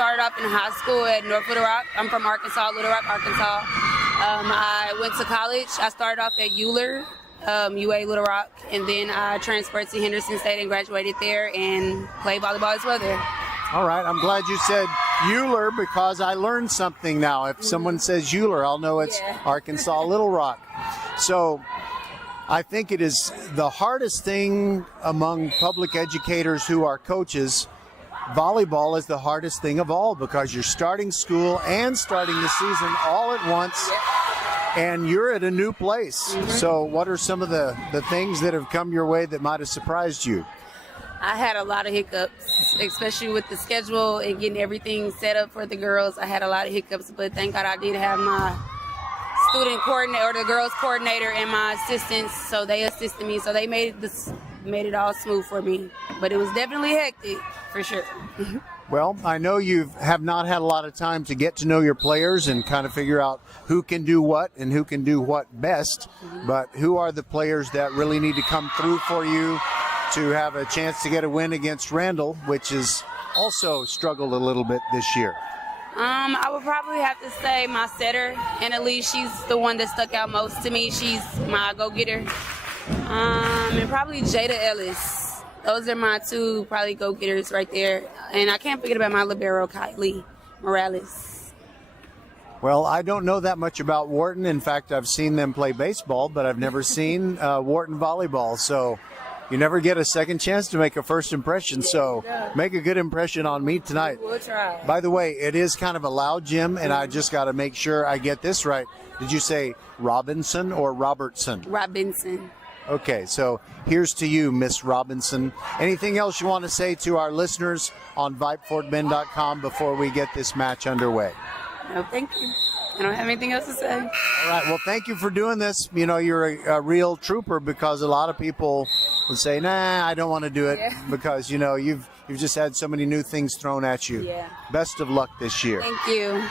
started off in high school at North Little Rock. I'm from Arkansas, Little Rock, Arkansas. I went to college. I started off at Euler, UA Little Rock, and then I transferred to Henderson State and graduated there and played volleyball as well there. All right, I'm glad you said Euler because I learned something now. If someone says Euler, I'll know it's Arkansas Little Rock. So I think it is the hardest thing among public educators who are coaches. Volleyball is the hardest thing of all because you're starting school and starting the season all at once, and you're at a new place. So what are some of the things that have come your way that might have surprised you? I had a lot of hiccups, especially with the schedule and getting everything set up for the girls. I had a lot of hiccups, but thank God I did have my student coordinator, or the girls coordinator, and my assistants, so they assisted me. So they made it all smooth for me. But it was definitely hectic, for sure. Well, I know you have not had a lot of time to get to know your players and kind of figure out who can do what and who can do what best. But who are the players that really need to come through for you to have a chance to get a win against Randle, which has also struggled a little bit this year? I would probably have to say my setter, and at least she's the one that stuck out most to me. She's my go-getter. And probably Jada Ellis. Those are my two probably go-getters right there. And I can't forget about my libero, Kylie Morales. Well, I don't know that much about Wharton. In fact, I've seen them play baseball, but I've never seen Wharton volleyball. So you never get a second chance to make a first impression. So make a good impression on me tonight. We'll try. By the way, it is kind of a loud gym, and I just got to make sure I get this right. Did you say Robinson or Robertson? Robinson. Okay, so here's to you, Miss Robinson. Anything else you want to say to our listeners on VypeFortBend.com before we get this match underway? No, thank you. I don't have anything else to say. All right, well, thank you for doing this. You know, you're a real trooper because a lot of people would say, nah, I don't want to do it because, you know, you've just had so many new things thrown at you. Yeah. Best of luck this year. Thank you.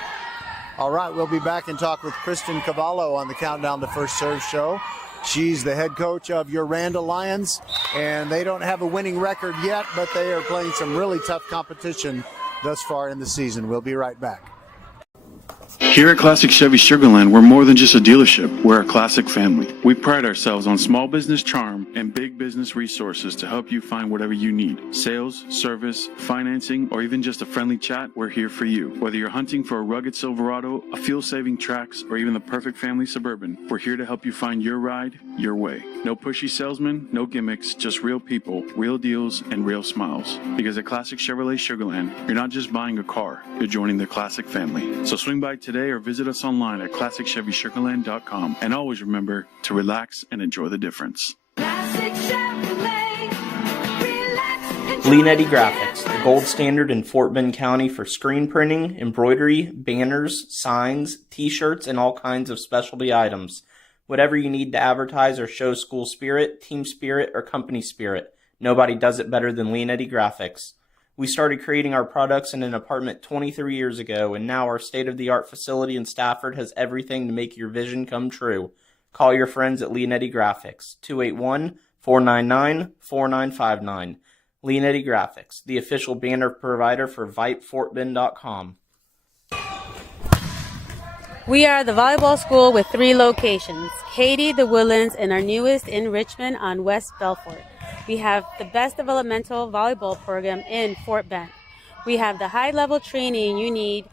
All right, we'll be back and talk with Kristen Cavallo on the Countdown to First Serve show. She's the head coach of your Randle Lions, and they don't have a winning record yet, but they are playing some really tough competition thus far in the season. We'll be right back. Here at Classic Chevy Sugarland, we're more than just a dealership. We're a classic family. We pride ourselves on small business charm and big business resources to help you find whatever you need. Sales, service, financing, or even just a friendly chat, we're here for you. Whether you're hunting for a rugged Silverado, a fuel-saving Trax, or even the perfect family Suburban, we're here to help you find your ride, your way. No pushy salesmen, no gimmicks, just real people, real deals, and real smiles. Because at Classic Chevrolet Sugarland, you're not just buying a car, you're joining the Classic family. So swing by today or visit us online at ClassicChevySugarland.com. And always remember to relax and enjoy the difference. Lee Netty Graphics, the gold standard in Fort Bend County for screen printing, embroidery, banners, signs, t-shirts, and all kinds of specialty items. Whatever you need to advertise or show school spirit, team spirit, or company spirit, nobody does it better than Lee Netty Graphics. We started creating our products in an apartment 23 years ago, and now our state-of-the-art facility in Stafford has everything to make your vision come true. Call your friends at Lee Netty Graphics, 281-499-4959. Lee Netty Graphics, the official banner provider for VypeFortBend.com. We are the volleyball school with 3 locations, Katy, The Woodlands, and our newest in Richmond on West Belfort. We have the best developmental volleyball program in Fort Bend. We have the high-level training you need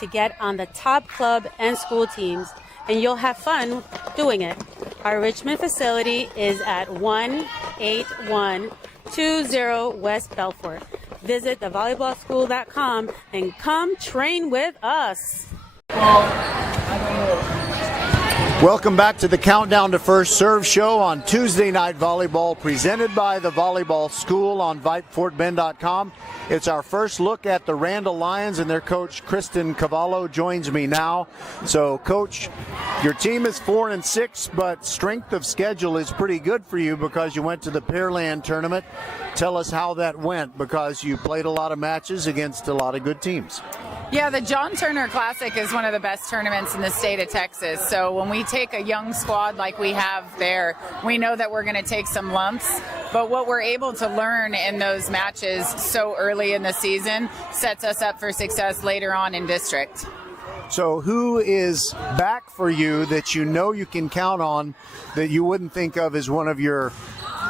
to get on the top club and school teams, and you'll have fun doing it. Our Richmond facility is at 18120 West Belfort. Visit thevolleyballschool.com and come train with us. Welcome back to the Countdown to First Serve show on Tuesday Night Volleyball, presented by the Volleyball School on VypeFortBend.com. It's our first look at the Randle Lions, and their coach, Kristen Cavallo, joins me now. So, Coach, your team is 4-6, but strength of schedule is pretty good for you because you went to the Pearland tournament. Tell us how that went, because you played a lot of matches against a lot of good teams. Yeah, the John Turner Classic is one of the best tournaments in the state of Texas. So when we take a young squad like we have there, we know that we're going to take some lumps. But what we're able to learn in those matches so early in the season sets us up for success later on in district. So who is back for you that you know you can count on that you wouldn't think of as one of your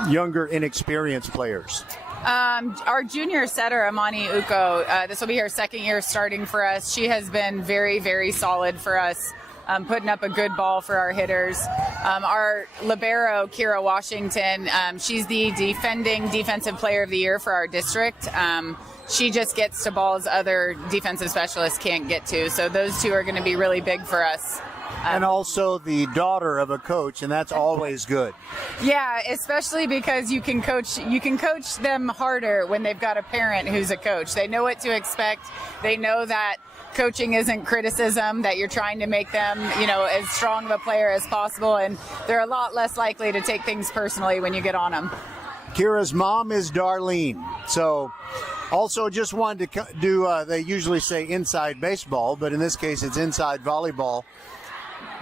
younger, inexperienced players? Our junior setter, Amani Uko, this will be her second year starting for us. She has been very, very solid for us, putting up a good ball for our hitters. Our libero, Kira Washington, she's the defending Defensive Player of the Year for our district. She just gets to balls other defensive specialists can't get to. So those two are going to be really big for us. And also the daughter of a coach, and that's always good. Yeah, especially because you can coach them harder when they've got a parent who's a coach. They know what to expect. They know that coaching isn't criticism, that you're trying to make them, as strong of a player as possible, and they're a lot less likely to take things personally when you get on them. Kira's mom is Darlene. So also just wanted to do, they usually say inside baseball, but in this case it's inside volleyball.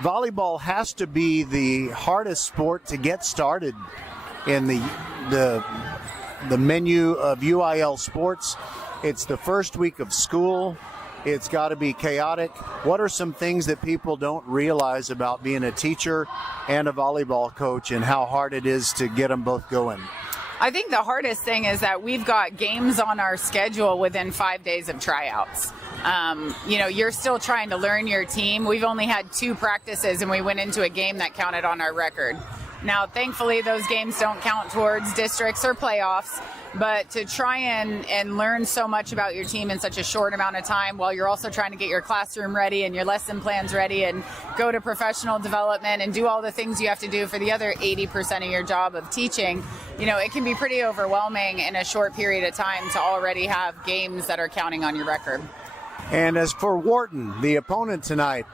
Volleyball has to be the hardest sport to get started in the menu of UIL sports. It's the first week of school. It's got to be chaotic. What are some things that people don't realize about being a teacher and a volleyball coach and how hard it is to get them both going? I think the hardest thing is that we've got games on our schedule within 5 days of tryouts. You're still trying to learn your team. We've only had 2 practices and we went into a game that counted on our record. Now, thankfully, those games don't count towards districts or playoffs, but to try and learn so much about your team in such a short amount of time while you're also trying to get your classroom ready and your lesson plans ready and go to professional development and do all the things you have to do for the other 80% of your job of teaching, it can be pretty overwhelming in a short period of time to already have games that are counting on your record. And as for Wharton, the opponent tonight,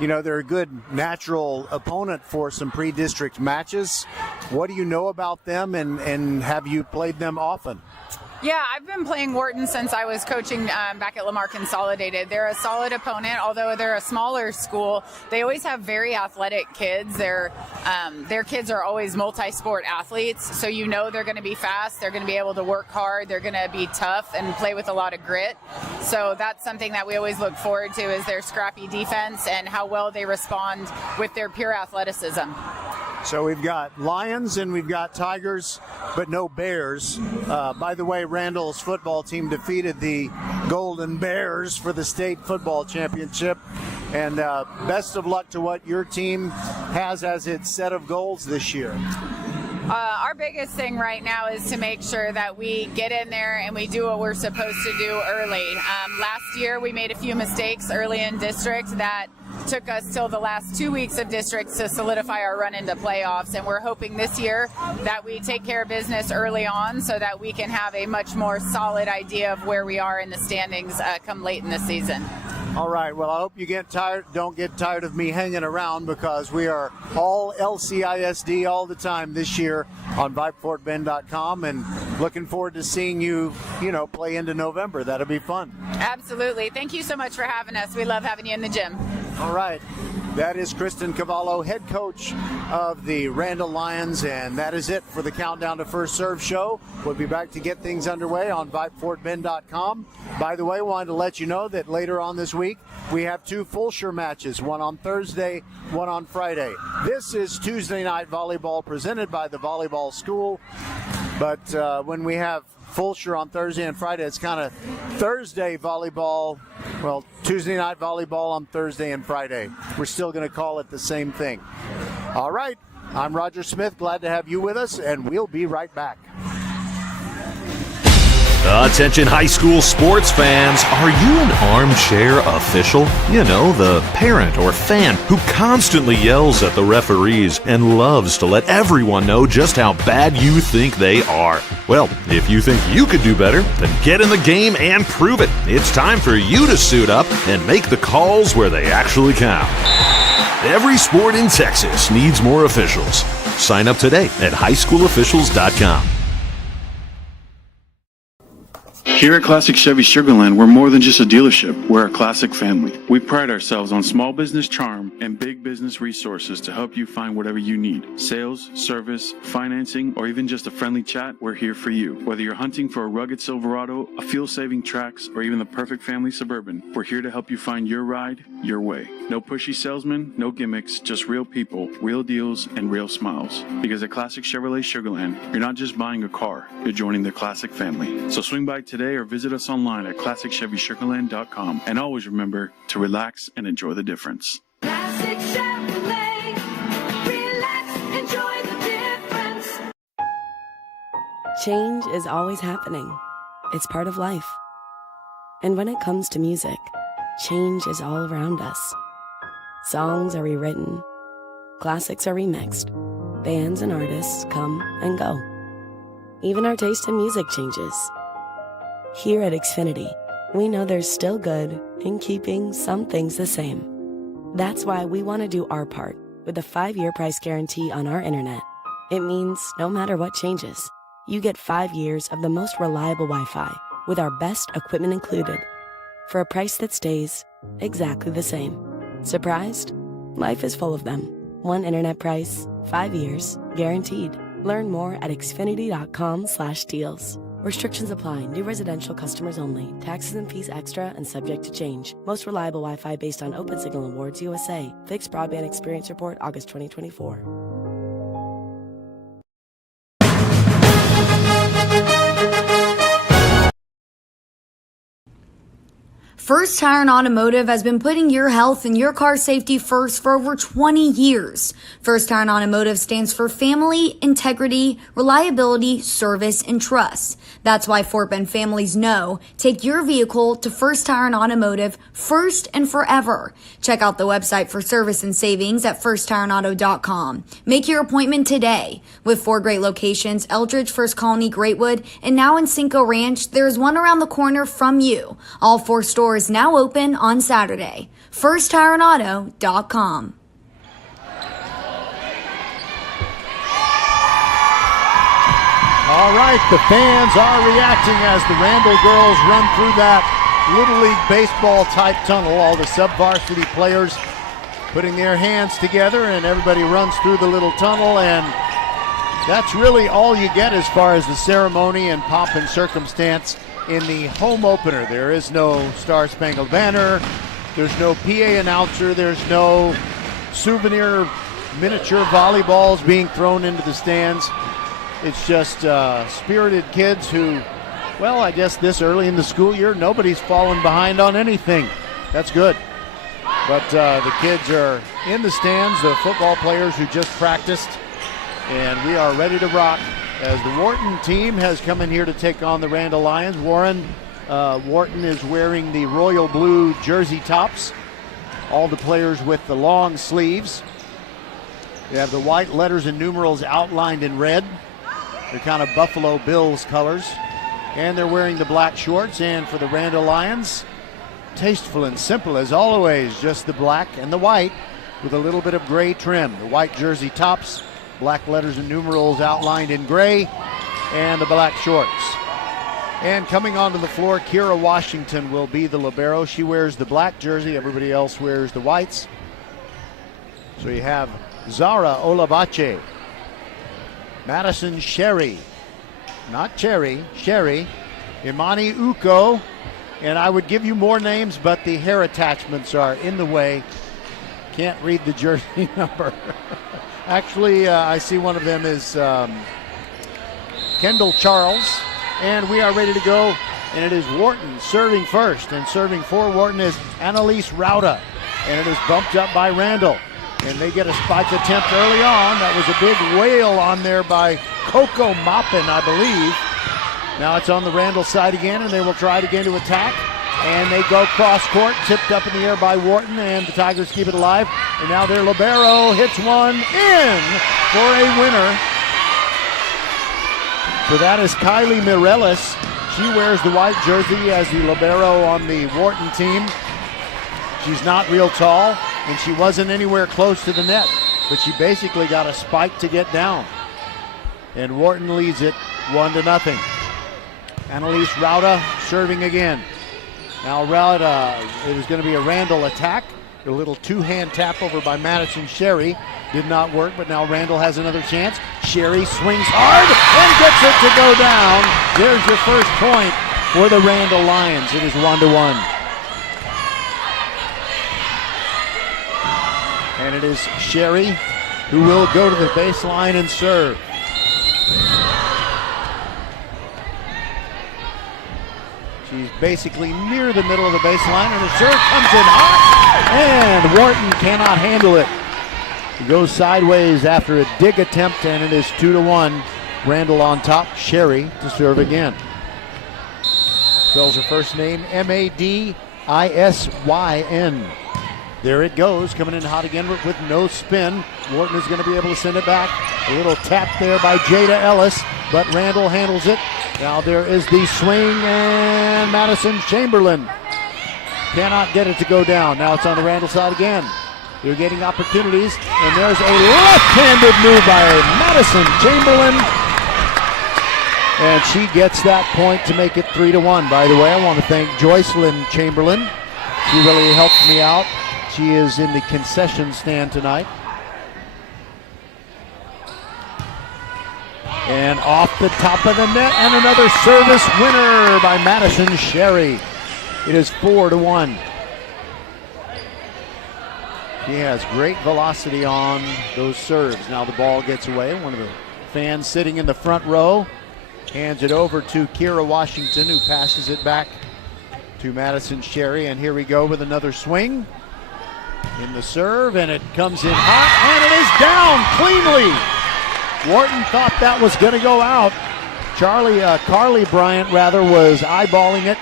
they're a good natural opponent for some pre-district matches. What do you know about them, and have you played them often? Yeah, I've been playing Wharton since I was coaching back at Lamar Consolidated. They're a solid opponent, although they're a smaller school. They always have very athletic kids. Their kids are always multi-sport athletes, so they're going to be fast. They're going to be able to work hard. They're going to be tough and play with a lot of grit. So that's something that we always look forward to is their scrappy defense and how well they respond with their pure athleticism. So we've got Lions and we've got Tigers, but no Bears. By the way, Randle's football team defeated the Golden Bears for the state football championship. And best of luck to what your team has as its set of goals this year. Our biggest thing right now is to make sure that we get in there and we do what we're supposed to do early. Last year we made a few mistakes early in district that took us till the last 2 weeks of district to solidify our run into playoffs, and we're hoping this year that we take care of business early on so that we can have a much more solid idea of where we are in the standings come late in the season. All right, well, I hope you don't get tired of me hanging around, because we are all LCISD all the time this year on VypeFortBend.com, and looking forward to seeing you, play into November. That'll be fun. Absolutely. Thank you so much for having us. We love having you in the gym. All right. That is Kristen Cavallo, head coach of the Randle Lions, and that is it for the Countdown to First Serve show. We'll be back to get things underway on VypeFortBend.com. By the way, wanted to let you know that later on this week, we have 2 Fulshire matches, one on Thursday, one on Friday. This is Tuesday Night Volleyball presented by the Volleyball School, but when we have Fulshire on Thursday and Friday, it's kind of Thursday volleyball, Tuesday night volleyball on Thursday and Friday. We're still going to call it the same thing. All right, I'm Roger Smith. Glad to have you with us, and we'll be right back. Attention high school sports fans, are you an armchair official? The parent or fan who constantly yells at the referees and loves to let everyone know just how bad you think they are. Well, if you think you could do better, then get in the game and prove it. It's time for you to suit up and make the calls where they actually count. Every sport in Texas needs more officials. Sign up today at highschoolofficials.com. Here at Classic Chevy Sugarland, we're more than just a dealership. We're a classic family. We pride ourselves on small business charm and big business resources to help you find whatever you need. Sales, service, financing, or even just a friendly chat, we're here for you. Whether you're hunting for a rugged Silverado, a fuel-saving Trax, or even the perfect family Suburban, we're here to help you find your ride, your way. No pushy salesmen, no gimmicks, just real people, real deals, and real smiles. Because at Classic Chevrolet Sugarland, you're not just buying a car, you're joining the classic family. So swing by today or visit us online at ClassicChevySugarland.com. And always remember to relax and enjoy the difference. Classic Chevrolet. Relax, enjoy the difference. Change is always happening. It's part of life. And when it comes to music, change is all around us. Songs are rewritten. Classics are remixed. Bands and artists come and go. Even our taste in music changes. Here at Xfinity, we know there's still good in keeping some things the same. That's why we want to do our part with a 5-year price guarantee on our internet. It means no matter what changes, you get 5 years of the most reliable Wi-Fi with our best equipment included for a price that stays exactly the same. Surprised? Life is full of them. One internet price, 5 years, guaranteed. Learn more at xfinity.com/deals. Restrictions apply. New residential customers only. Taxes and fees extra and subject to change. Most reliable Wi-Fi based on Open Signal Awards USA. Fixed Broadband Experience Report, August 2024. First Tire and Automotive has been putting your health and your car safety first for over 20 years. First Tire and Automotive stands for family, integrity, reliability, service, and trust. That's why Fort Bend families know take your vehicle to First Tire and Automotive first and forever. Check out the website for service and savings at firsttireandauto.com. Make your appointment today. With 4 great locations, Eldridge, First Colony, Greatwood, and now in Cinco Ranch, there's one around the corner from you. All 4 stores now open on Saturday. FirstTireandAuto.com. All right, the fans are reacting as the Randle girls run through that Little League baseball type tunnel. All the sub-varsity players putting their hands together, and everybody runs through the little tunnel, and that's really all you get as far as the ceremony and pomp and circumstance. In the home opener, there is no Star Spangled Banner, there's no PA announcer, there's no souvenir miniature volleyballs being thrown into the stands. It's just spirited kids who, well, I guess this early in the school year, nobody's fallen behind on anything. That's good. But the kids are in the stands, the football players who just practiced, and we are ready to rock. As the Wharton team has come in here to take on the Randle Lions. Wharton is wearing the royal blue jersey tops. All the players with the long sleeves. They have the white letters and numerals outlined in red. They're kind of Buffalo Bills colors. And they're wearing the black shorts. And for the Randle Lions, tasteful and simple as always, just the black and the white with a little bit of gray trim. The white jersey tops, black letters and numerals outlined in gray, and the black shorts. And coming onto the floor, Kira Washington will be the libero. She wears the black jersey. Everybody else wears the whites. So you have Zara Olabache, Madison Sherry, not Cherry, Sherry, Imani Uko, and I would give you more names, but the hair attachments are in the way. Can't read the jersey number. Actually, I see one of them is Kendall Charles, and we are ready to go. And it is Wharton serving first, and serving for Wharton is Annalise Rauda, and it is bumped up by Randle. And they get a spike attempt early on. That was a big wail on there by Coco Maupin, I believe. Now it's on the Randle side again, and they will try it again to attack. And they go cross court, tipped up in the air by Wharton, and the Tigers keep it alive. And now their libero hits one in for a winner. So that is Kylie Mireles. She wears the white jersey as the libero on the Wharton team. She's not real tall, and she wasn't anywhere close to the net, but she basically got a spike to get down. And Wharton leads it 1-0. Annalise Rauda serving again. Now it was going to be a Randle attack. A little two-hand tap over by Madison Sherry. Did not work, but now Randle has another chance. Sherry swings hard and gets it to go down. There's your first point for the Randle Lions. It is 1-1. And it is Sherry who will go to the baseline and serve. She's basically near the middle of the baseline, and her serve comes in hot, and Wharton cannot handle it. He goes sideways after a dig attempt, and it is 2-1. Randle on top, Sherry to serve again. Spells her first name Madisyn. There it goes, coming in hot again with no spin. Wharton is going to be able to send it back. A little tap there by Jada Ellis, but Randle handles it. Now there is the swing, and Madison Chamberlain cannot get it to go down. Now it's on the Randle side again. They're getting opportunities, and there's a left-handed move by Madison Chamberlain. And she gets that point to make it 3-1. By the way, I want to thank Joycelyn Chamberlain. She really helped me out. She is in the concession stand tonight. And off the top of the net, and another service winner by Madison Sherry. It is 4-1. She has great velocity on those serves. Now the ball gets away. One of the fans sitting in the front row hands it over to Kira Washington, who passes it back to Madison Sherry. And here we go with another swing in the serve, and it comes in hot, and it is down cleanly. Wharton thought that was going to go out. Carly Bryant was eyeballing it,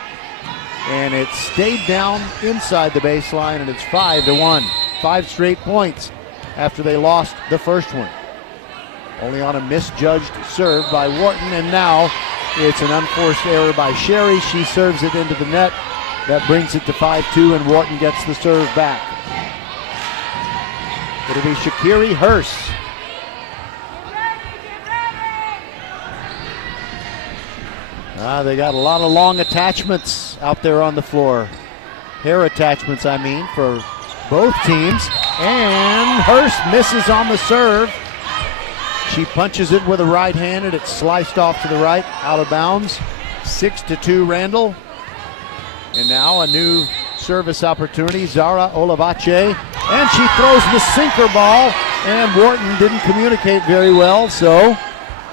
and it stayed down inside the baseline, and it's 5-1. 5 straight points after they lost the first one. Only on a misjudged serve by Wharton, and now it's an unforced error by Sherry. She serves it into the net. That brings it to 5-2, and Wharton gets the serve back. It'll be Shakiri Hurst. They got a lot of long attachments out there on the floor. Hair attachments, I mean, for both teams. And Hurst misses on the serve. She punches it with a right hand, and it's sliced off to the right, out of bounds. 6-2 Randle. And now a new service opportunity, Zara Olivache. And she throws the sinker ball, and Wharton didn't communicate very well, so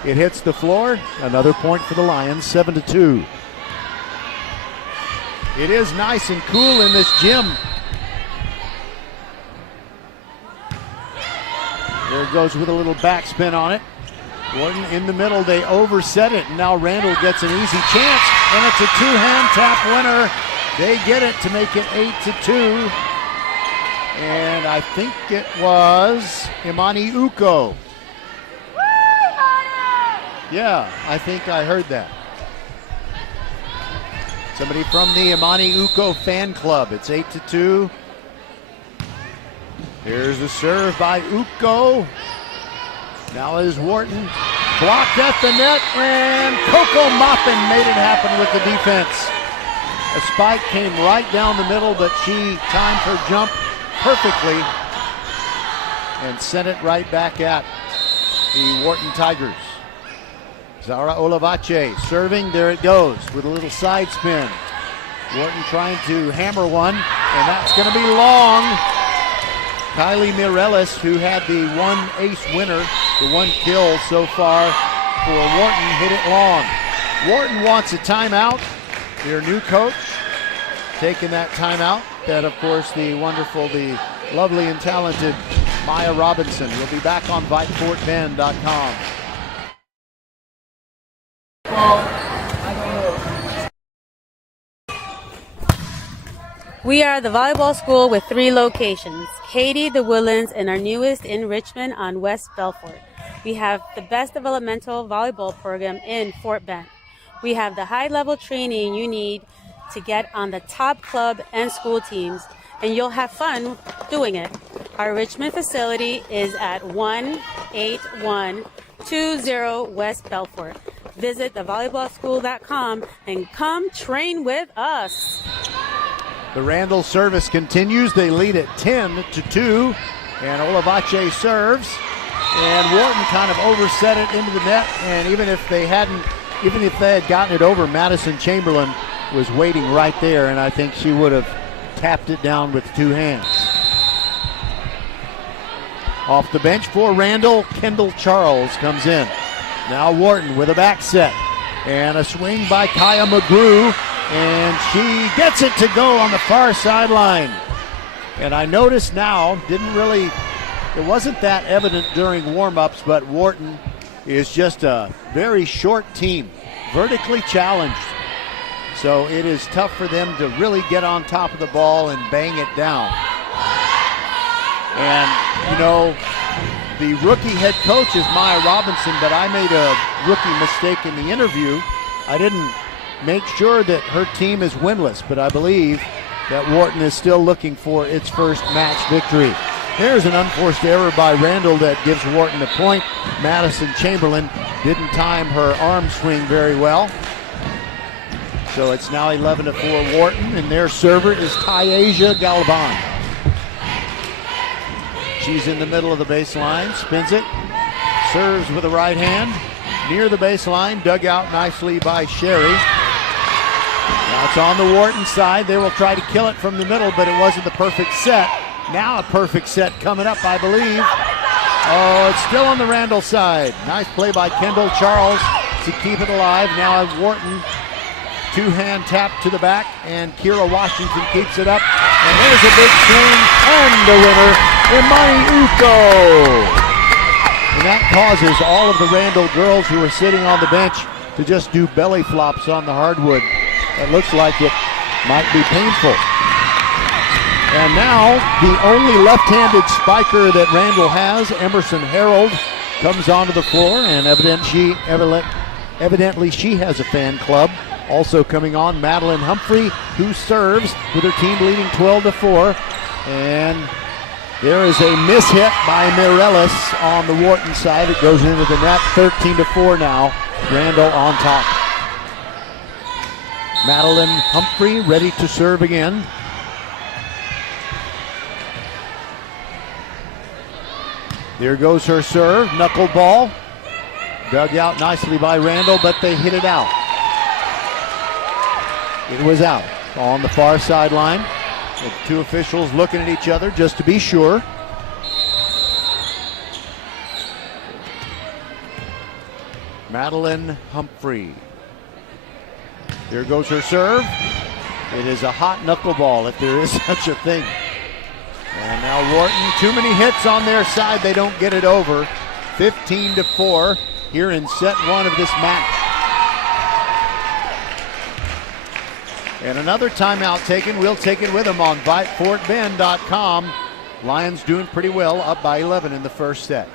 it hits the floor. Another point for the Lions, 7-2. It is nice and cool in this gym. There it goes with a little backspin on it. Wharton in the middle, they overset it, and now Randle gets an easy chance, and it's a two-hand tap winner. They get it to make it 8-2. And I think it was Imani Uko. Yeah, I think I heard that. Somebody from the Imani Uko fan club. It's 8-2. Here's the serve by Uko. Now is Wharton blocked at the net, and Coco Moppin made it happen with the defense. A spike came right down the middle, but she timed her jump perfectly and sent it right back at the Wharton Tigers. Zara Olivache serving, there it goes with a little side spin. Wharton trying to hammer one, and that's going to be long. Kylie Mireles, who had the one ace winner, the one kill so far for Wharton, hit it long. Wharton wants a timeout. Their new coach taking that timeout. That, of course, the wonderful, the lovely and talented Maya Robinson. We'll be back on VypeFortBend.com. We are the volleyball school with 3 locations, Katy, the Woodlands, and our newest in Richmond on West Belfort. We have the best developmental volleyball program in Fort Bend. We have the high-level training you need to get on the top club and school teams, and you'll have fun doing it. Our Richmond facility is at 18120 West Belfort. Visit thevolleyballschool.com and come train with us. The Randle service continues. They lead at 10-2. And Olivache serves. And Wharton kind of overset it into the net. And even if they had gotten it over, Madison Chamberlain was waiting right there. And I think she would have tapped it down with two hands. Off the bench for Randle, Kendall Charles comes in. Now Wharton with a back set. And a swing by Kaya McGrew. And she gets it to go on the far sideline. And I notice now, it wasn't that evident during warm-ups, but Wharton is just a very short team, vertically challenged. So it is tough for them to really get on top of the ball and bang it down. And, the rookie head coach is Maya Robinson, but I made a rookie mistake in the interview. I didn't make sure that her team is winless, but I believe that Wharton is still looking for its first match victory. There's an unforced error by Randle that gives Wharton a point. Madison Chamberlain didn't time her arm swing very well. So it's now 11-4 Wharton, and their server is Tyasia Galvan. She's in the middle of the baseline, spins it, serves with the right hand, near the baseline, dug out nicely by Sherry. Now it's on the Wharton side. They will try to kill it from the middle, but it wasn't the perfect set. Now a perfect set coming up, I believe. Oh, it's still on the Randle side. Nice play by Kendall Charles to keep it alive. Now Wharton, two-hand tap to the back, and Kira Washington keeps it up. And there's a big swing, and the winner, Imani Uko. And that causes all of the Randle girls who are sitting on the bench to just do belly flops on the hardwood. It looks like it might be painful. And now the only left-handed spiker that Randle has, Emerson Harold, comes onto the floor, and evidently she has a fan club. Also coming on, Madeline Humphrey, who serves with her team leading 12-4. And there is a mishit by Mireles on the Wharton side. It goes into the net, 13-4 now. Randle on top. Madeline Humphrey ready to serve again. There goes her serve, knuckleball. Dug out nicely by Randle, but they hit it out. It was out on the far sideline. The two officials looking at each other just to be sure. Madeline Humphrey. There goes her serve. It is a hot knuckleball, if there is such a thing. And now Wharton, too many hits on their side. They don't get it over. 15-4 here in set one of this match. And another timeout taken. We'll take it with them on VypeFortBend.com. Lions doing pretty well, up by 11 in the first set.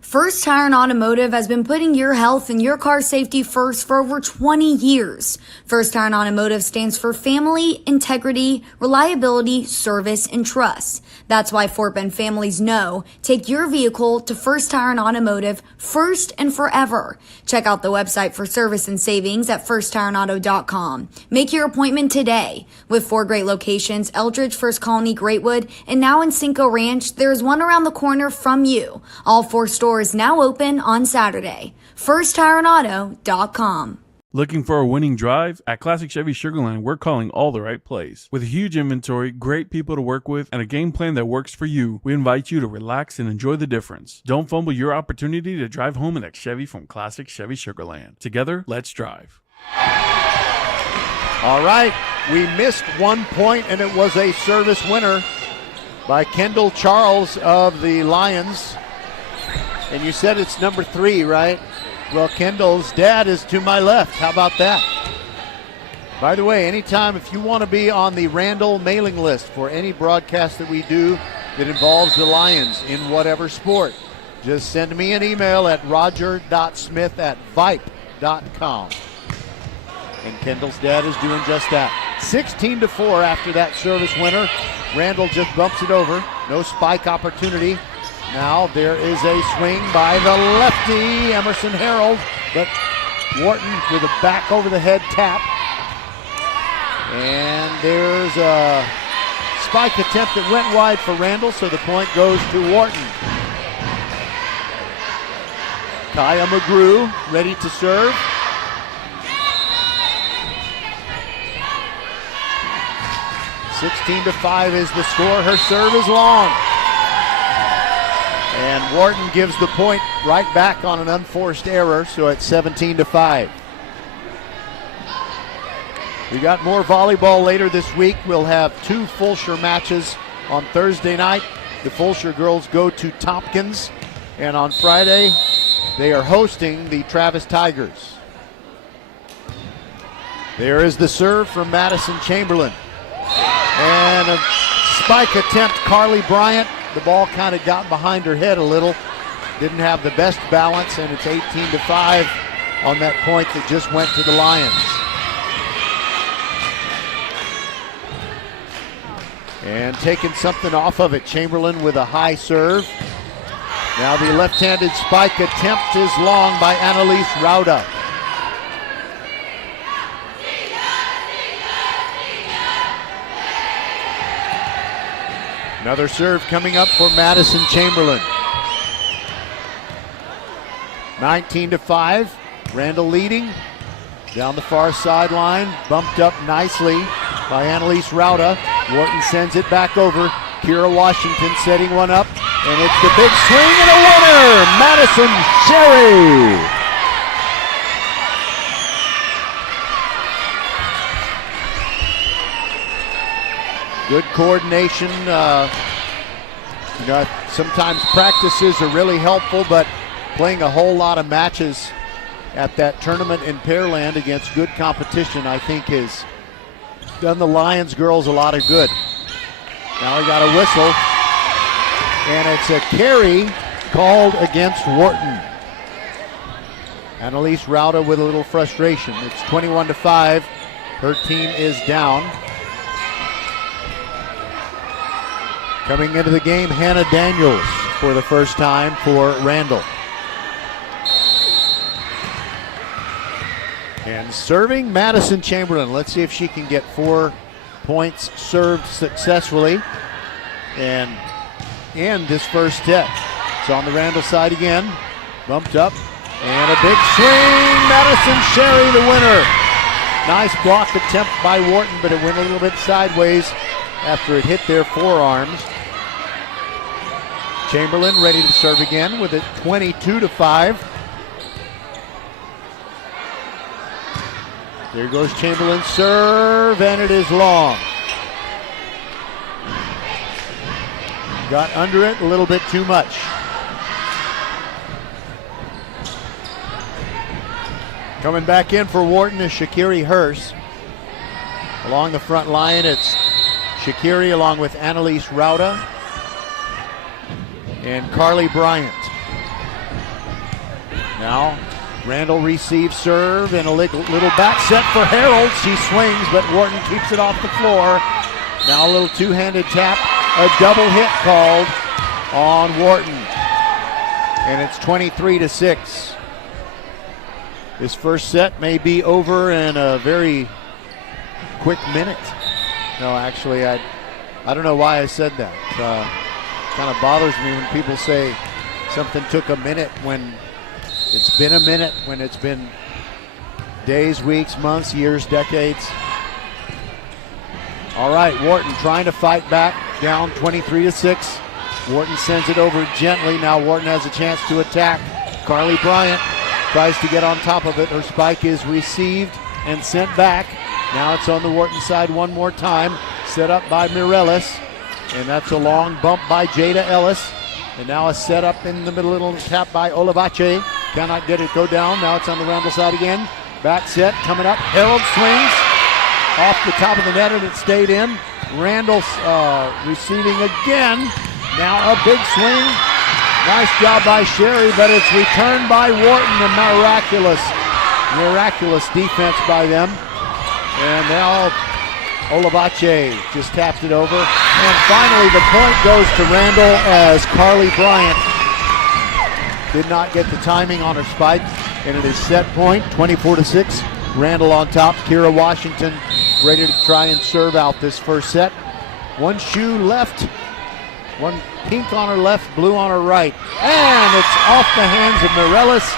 First Tire and Automotive has been putting your health and your car safety first for over 20 years. First Tire and Automotive stands for family, integrity, reliability, service, and trust. That's why Fort Bend families know take your vehicle to First Tire and Automotive first and forever. Check out the website for service and savings at firsttireandauto.com. Make your appointment today. With 4 great locations, Eldridge, First Colony, Greatwood, and now in Cinco Ranch, there is one around the corner from you. All 4 stores now open on Saturday. FirstTireandAuto.com. Looking for a winning drive? At Classic Chevy Sugarland, we're calling all the right plays. With a huge inventory, great people to work with, and a game plan that works for you, we invite you to relax and enjoy the difference. Don't fumble your opportunity to drive home in a Chevy from Classic Chevy Sugarland. Together, let's drive. All right, we missed 1 point, and it was a service winner by Kendall Charles of the Lions. And you said it's number 3, right? Well, Kendall's dad is to my left. How about that? By the way, anytime if you want to be on the Randle mailing list for any broadcast that we do that involves the Lions in whatever sport, just send me an email at roger.smith@vype.com. And Kendall's dad is doing just that. 16-4 after that service winner. Randle just bumps it over. No spike opportunity. Now there is a swing by the lefty, Emerson Harold, but Wharton with a back over the head tap. And there's a spike attempt that went wide for Randle, so the point goes to Wharton. Kaya McGrew ready to serve. (16-5) is the score. Her serve is long. And Wharton gives the point right back on an unforced error, so it's 17-5. We got more volleyball later this week. We'll have 2 Fulshire matches on Thursday night. The Fulshire girls go to Tompkins, and on Friday they are hosting the Travis Tigers. There is the serve from Madison Chamberlain. And a spike attempt, Carly Bryant. The ball kind of got behind her head a little. Didn't have the best balance, and it's 18-5 on that point that just went to the Lions. And taking something off of it, Chamberlain with a high serve. Now the left-handed spike attempt is long by Annalise Rauda. Another serve coming up for Madison Chamberlain. 19-5. Randle leading. Down the far sideline. Bumped up nicely by Annalise Rauda. Wharton sends it back over. Kira Washington setting one up. And it's the big swing and a winner! Madison Sherry! Good coordination. Sometimes practices are really helpful, but playing a whole lot of matches at that tournament in Pearland against good competition, I think, has done the Lions girls a lot of good. Now we got a whistle, and it's a carry called against Wharton. Annalise Rauda with a little frustration. It's 21-5. Her team is down. Coming into the game, Hannah Daniels for the first time for Randle. And serving Madison Chamberlain. Let's see if she can get 4 points served successfully and end this first set. It's on the Randle side again. Bumped up. And a big swing. Madison Sherry, the winner. Nice block attempt by Wharton, but it went a little bit sideways after it hit their forearms. Chamberlain ready to serve again with it 22-5. There goes Chamberlain's serve, and it is long. Got under it a little bit too much. Coming back in for Wharton is Shakiri Hurst. Along the front line, it's Shakiri along with Annalise Rauda and Carly Bryant. Now Randle receives serve and a little back set for Harold. She swings, but Wharton keeps it off the floor. Now a little two-handed tap, a double hit called on Wharton. And it's 23-6. This first set may be over in a very quick minute. No, actually, I don't know why I said that. Kind of bothers me when people say something took a minute when it's been a minute, when it's been days, weeks, months, years, decades. All right, Wharton trying to fight back, down 23-6. Wharton sends it over gently. Now Wharton has a chance to attack. Carly Bryant tries to get on top of it. Her spike is received and sent back. Now it's on the Wharton side one more time. Set up by Mireles. And that's a long bump by Jada Ellis. And now a set up in the middle, little tap by Olivache. Cannot get it go down. Now it's on the Randle side again. Back set coming up. Harold swings off the top of the net and it stayed in. Randle receiving again. Now a big swing. Nice job by Sherry, but it's returned by Wharton. A miraculous defense by them. And now Olivache just tapped it over. And finally the point goes to Randle as Carly Bryant did not get the timing on her spike. And it is set point, 24-6. Randle on top. Kira Washington ready to try and serve out this first set. One shoe left. One pink on her left, blue on her right. And it's off the hands of Morellis.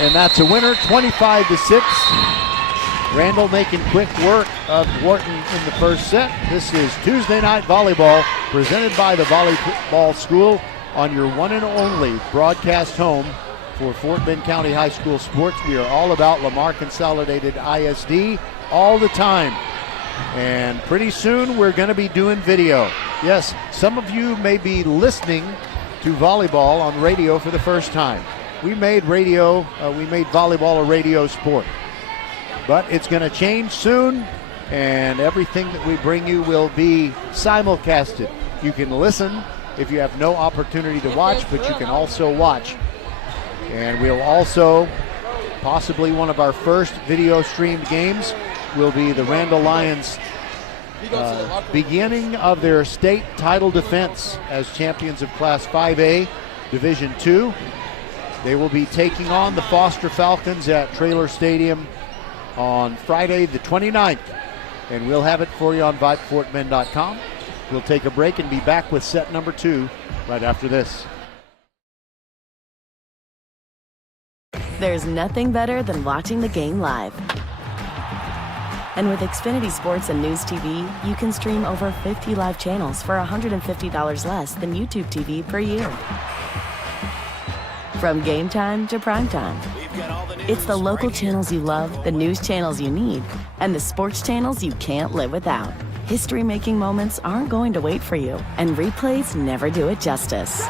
And that's a winner, 25-6. Randle making quick work of Wharton in the first set. This is Tuesday Night Volleyball, presented by the Volleyball School on your one and only broadcast home for Fort Bend County High School sports. We are all about Lamar Consolidated ISD all the time. And pretty soon we're going to be doing video. Yes, some of you may be listening to volleyball on radio for the first time. We made volleyball a radio sport. But it's going to change soon, and everything that we bring you will be simulcasted. You can listen if you have no opportunity to watch, but you can also watch. And we'll also, possibly one of our first video streamed games, will be the Randle Lions beginning of their state title defense as champions of Class 5A Division II. They will be taking on the Foster Falcons at Traylor Stadium on Friday the 29th, and we'll have it for you on VypeFortBend.com. We'll take a break and be back with set number 2 right after this. There's nothing better than watching the game live. And with Xfinity Sports and News TV, you can stream over 50 live channels for $150 less than YouTube TV per year. From game time to prime time. It's the local channels you love, the news channels you need, and the sports channels you can't live without. History-making moments aren't going to wait for you, and replays never do it justice.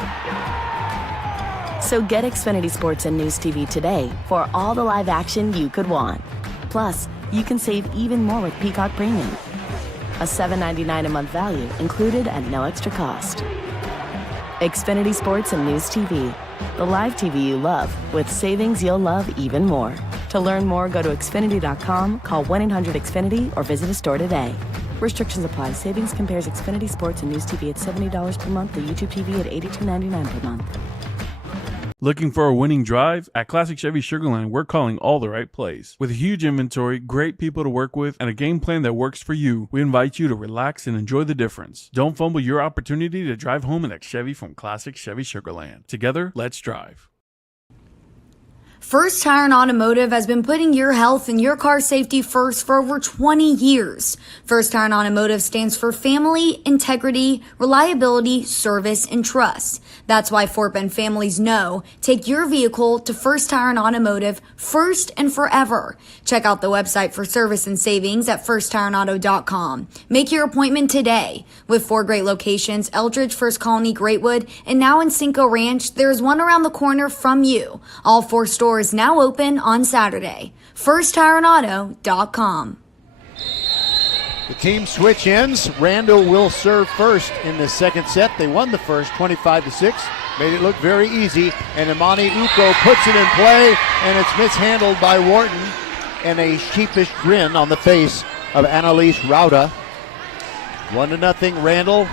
So get Xfinity Sports and News TV today for all the live action you could want. Plus, you can save even more with Peacock Premium. A $7.99 a month value included at no extra cost. Xfinity Sports and News TV. The live TV you love, with savings you'll love even more. To learn more, go to Xfinity.com, call 1-800-XFINITY, or visit a store today. Restrictions apply. Savings compares Xfinity Sports and News TV at $70 per month to YouTube TV at $82.99 per month. Looking for a winning drive? At Classic Chevy Sugarland, we're calling all the right plays. With a huge inventory, great people to work with, and a game plan that works for you, we invite you to relax and enjoy the difference. Don't fumble your opportunity to drive home in a Chevy from Classic Chevy Sugarland. Together, let's drive. First Tire and Automotive has been putting your health and your car safety first for over 20 years. First Tire and Automotive stands for family, integrity, reliability, service, and trust. That's why Fort Bend families know, take your vehicle to First Tire and Automotive first and forever. Check out the website for service and savings at firsttireandauto.com. Make your appointment today. With 4 great locations, Eldridge, First Colony, Greatwood, and now in Cinco Ranch, there's one around the corner from you. All 4 stores now open on Saturday. FirstTireandAuto.com. The team switch ends. Randle will serve first in the second set. They won the first 25-6. Made it look very easy. And Imani Uko puts it in play, and it's mishandled by Wharton. And a sheepish grin on the face of Annalise Rauda. 1-0 Randle.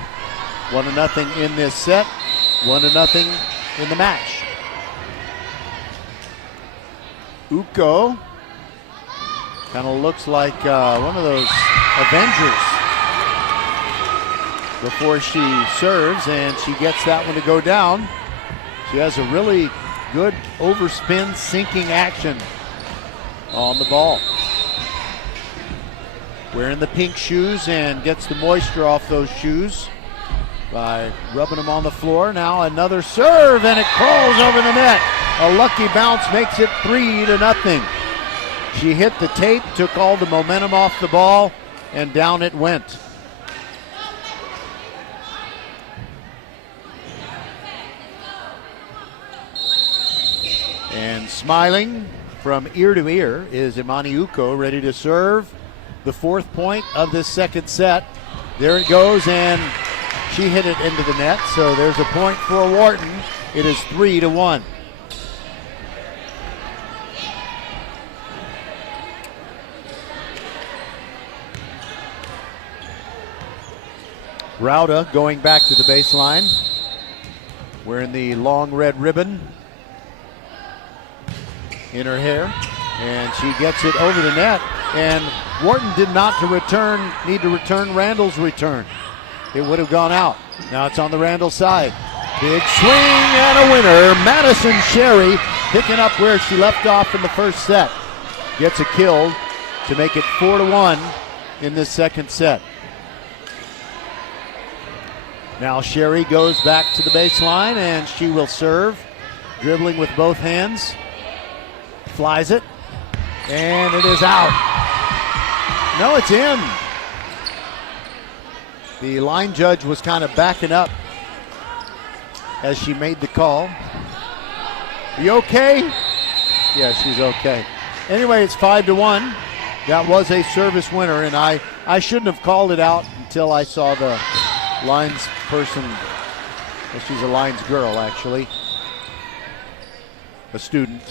1-0 in this set. 1-0 in the match. Uko kind of looks like one of those Avengers before she serves, and she gets that one to go down. She has a really good overspin sinking action on the ball. Wearing the pink shoes and gets the moisture off those shoes by rubbing them on the floor. Now another serve, and it crawls over the net. A lucky bounce makes it 3-0. She hit the tape, took all the momentum off the ball, and down it went. And smiling from ear to ear is Imani Uko, ready to serve the 4th point of this second set. There it goes, and she hit it into the net, so there's a point for Wharton. It is 3-1. Rauda going back to the baseline. Wearing the long red ribbon in her hair. And she gets it over the net. And Wharton did not need to return Randle's return. It would have gone out. Now it's on the Randle side. Big swing and a winner. Madison Sherry picking up where she left off in the first set. Gets a kill to make it 4-1 in this second set. Now Sherry goes back to the baseline and she will serve. Dribbling with both hands. Flies it. And it is out. No, it's in. The line judge was kind of backing up as she made the call. You okay? Yeah, she's okay. Anyway, it's 5-1. That was a service winner, and I shouldn't have called it out until I saw the lines person. Well, she's a lines girl, actually. A student.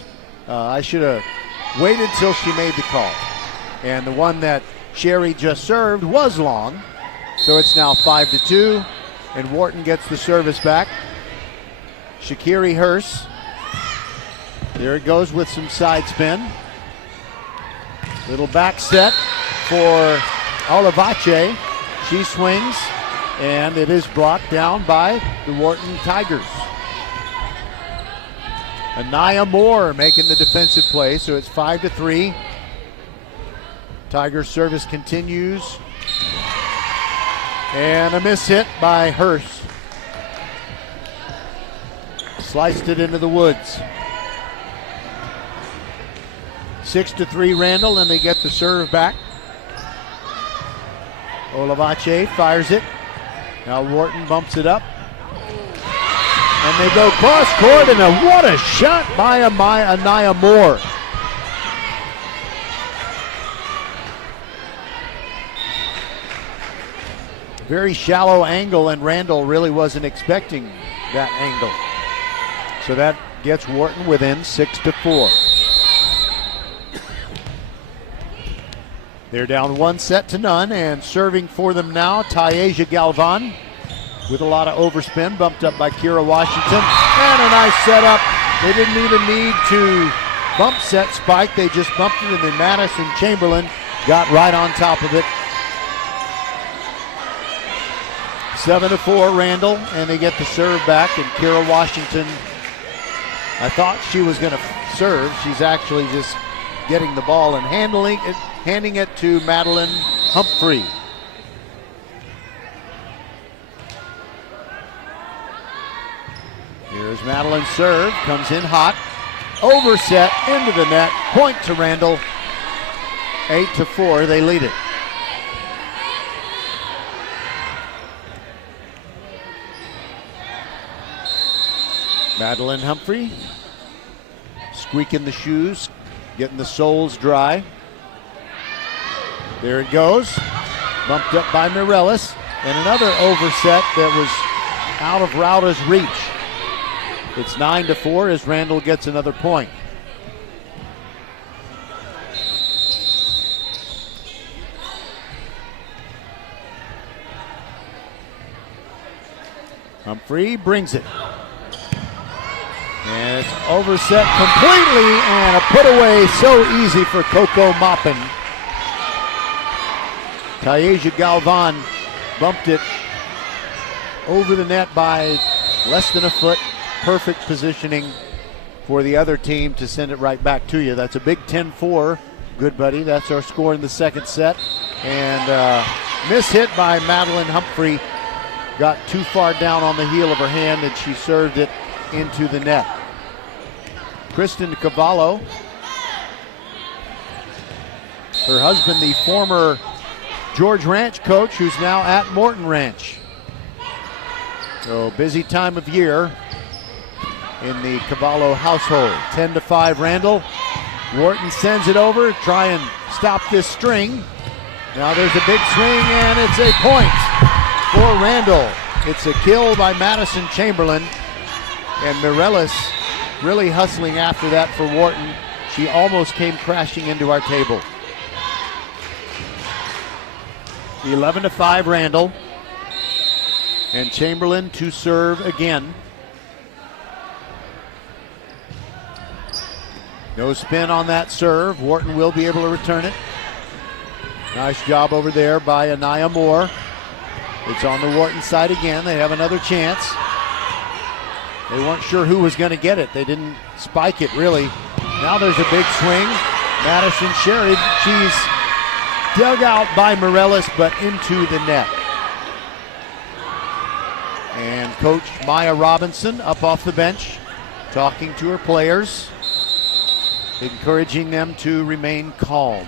I should have waited till she made the call. And the one that Sherry just served was long. So it's now 5-2, and Wharton gets the service back. Shakiri Hurst. There it goes with some side spin. Little back set for Olivache. She swings, and it is blocked down by the Wharton Tigers. Anaya Moore making the defensive play, so it's 5-3. Tigers service continues. And a miss hit by Hurst. Sliced it into the woods. 6-3 Randle, and they get the serve back. Olivache fires it. Now Wharton bumps it up. And they go cross court, and what a shot by Anaya Moore. Very shallow angle, and Randle really wasn't expecting that angle. So that gets Wharton within 6-4. They're down 1-0, and serving for them now, Tayeja Galvan with a lot of overspin, bumped up by Kira Washington. And a nice setup. They didn't even need to bump set Spike. They just bumped it, and then Madison Chamberlain got right on top of it. 7-4 Randle, and they get the serve back, and Kira Washington, I thought she was going to serve. She's actually just getting the ball and handing it to Madeline Humphrey. Here's Madeline's serve, comes in hot, overset into the net, point to Randle. 8-4, they lead it. Madeline Humphrey squeaking the shoes, getting the soles dry. There it goes. Bumped up by Mireles. And another overset that was out of Rauda's reach. It's 9-4 as Randle gets another point. Humphrey brings it. And it's overset completely, and a put away so easy for Coco Maupin. Tayeja Galvan bumped it over the net by less than a foot. Perfect positioning for the other team to send it right back to you. That's a big 10-4, good buddy. That's our score in the second set. And miss hit by Madeline Humphrey. Got too far down on the heel of her hand, and she served it into the net. Kristen Cavallo, her husband, the former George Ranch coach, who's now at Morton Ranch. So busy time of year in the Cavallo household. 10-5 Randle. Wharton sends it over, try and stop this string. Now there's a big swing, and it's a point for Randle. It's a kill by Madison Chamberlain. And Mireles really hustling after that for Wharton. She almost came crashing into our table. 11-5 Randle. And Chamberlain to serve again. No spin on that serve. Wharton will be able to return it. Nice job over there by Anaya Moore. It's on the Wharton side again. They have another chance. They weren't sure who was going to get it. They didn't spike it, really. Now there's a big swing. Madison Sherry, she's dug out by Morellis, but into the net. And Coach Maya Robinson up off the bench, talking to her players, encouraging them to remain calm.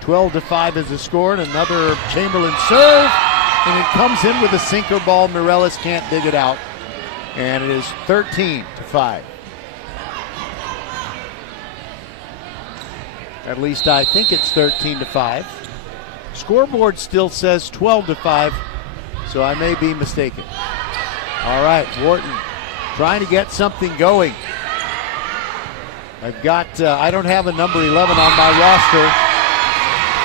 12-5 is the score, and another Chamberlain serve, and it comes in with a sinker ball. Morellis can't dig it out, and it is 13-5. At least I think it's 13-5. Scoreboard still says 12-5, so I may be mistaken. All right, Wharton trying to get something going. I've got, I don't have a number 11 on my roster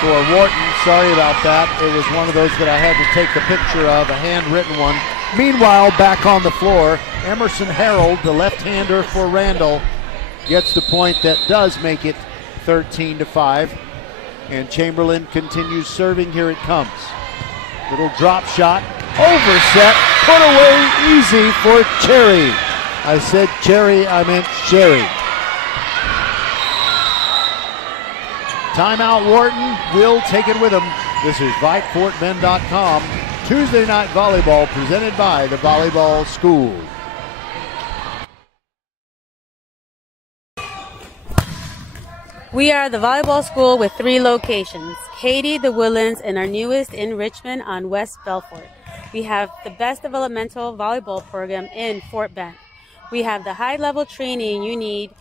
for Wharton. Sorry about that. It was one of those that I had to take a picture of, a handwritten one. Meanwhile, back on the floor, Emerson Harold, the left-hander for Randle, gets the point that does make it 13-5. And Chamberlain continues serving. Here it comes. Little drop shot, overset, put away easy for Cherry. I said Cherry, I meant Sherry. Timeout, Wharton will take it with him. This is VypeFortBend.com. Tuesday Night Volleyball presented by the Volleyball School. We are the Volleyball School with 3 locations, Katy, the Woodlands, and our newest in Richmond on West Belfort. We have the best developmental volleyball program in Fort Bend. We have the high-level training you need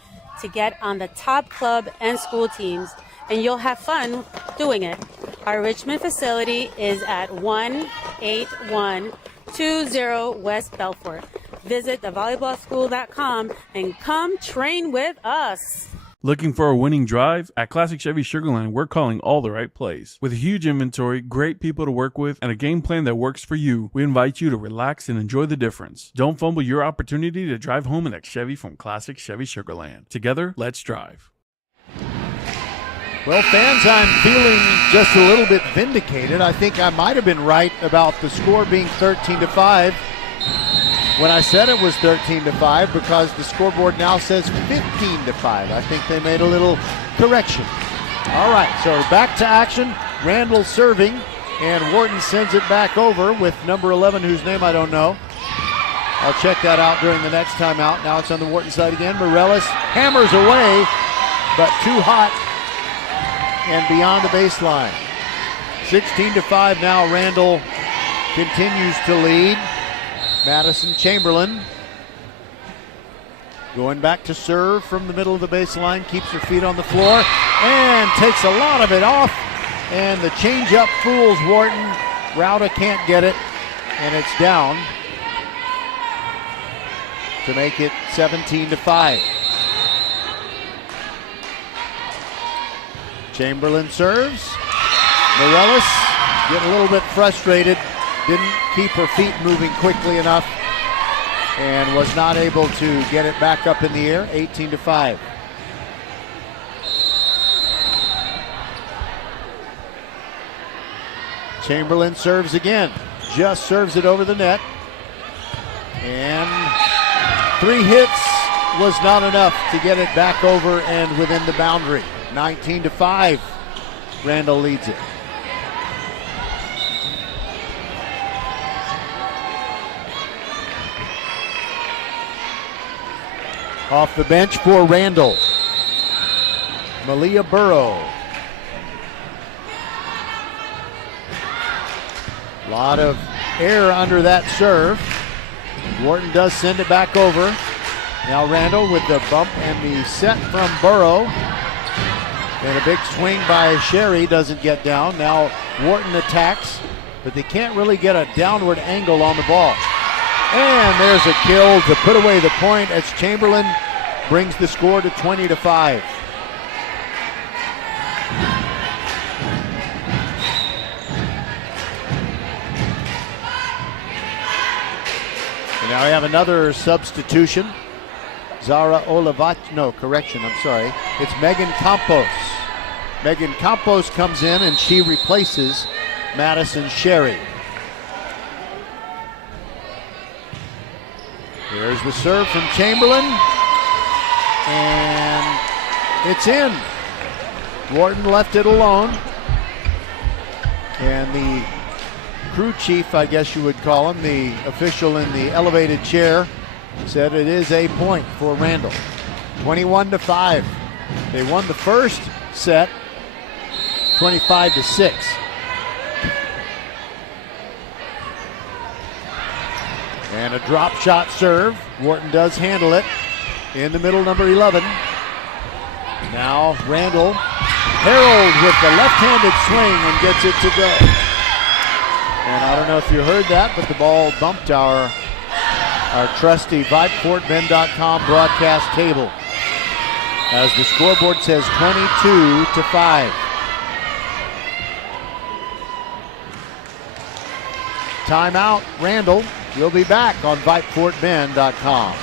to get on the top club and school teams, and you'll have fun doing it. Our Richmond facility is at 18120 West Belfort. Visit thevolleyballschool.com and come train with us. Looking for a winning drive? At Classic Chevy Sugarland, we're calling all the right plays. With a huge inventory, great people to work with, and a game plan that works for you, we invite you to relax and enjoy the difference. Don't fumble your opportunity to drive home in a Chevy from Classic Chevy Sugarland. Together, let's drive. Well, fans, I'm feeling just a little bit vindicated. I think I might have been right about the score being 13-5 when I said it was 13-5, because the scoreboard now says 15-5. I think they made a little correction. All right, so back to action. Randle serving, and Wharton sends it back over with number 11, whose name I don't know. I'll check that out during the next timeout. Now it's on the Wharton side again. Morellis hammers away, but too hot and beyond the baseline. 16-5 now. Randle continues to lead. Madison Chamberlain going back to serve from the middle of the baseline, keeps her feet on the floor and takes a lot of it off, and the changeup fools Wharton. Rauda can't get it, and it's down to make it 17-5. Chamberlain serves. Morellis getting a little bit frustrated. Didn't keep her feet moving quickly enough and was not able to get it back up in the air. 18-5. Chamberlain serves again. Just serves it over the net. And 3 hits was not enough to get it back over and within the boundary. 19-5. Randle leads it. Off the bench for Randle, Malia Burrow. A lot of air under that serve. Wharton does send it back over. Now Randle with the bump and the set from Burrow. And a big swing by Sherry, doesn't get down. Now Wharton attacks, but they can't really get a downward angle on the ball. And there's a kill to put away the point as Chamberlain brings the score to 20-5. Now we have another substitution. Zara Olavat, no, correction, I'm sorry. It's Megan Campos. Megan Campos comes in and she replaces Madison Sherry. Here's the serve from Chamberlain. And it's in. Wharton left it alone. And the crew chief, I guess you would call him, the official in the elevated chair, said it is a point for Randle. 21-5. They won the first set 25-6. And a drop shot serve. Wharton does handle it. In the middle, number 11. Now Randle. Harold with the left-handed swing and gets it to go. And I don't know if you heard that, but the ball bumped our trusty VypeFortBend.com broadcast table as the scoreboard says 22-5. Timeout, Randle. We'll be back on VypeFortBend.com.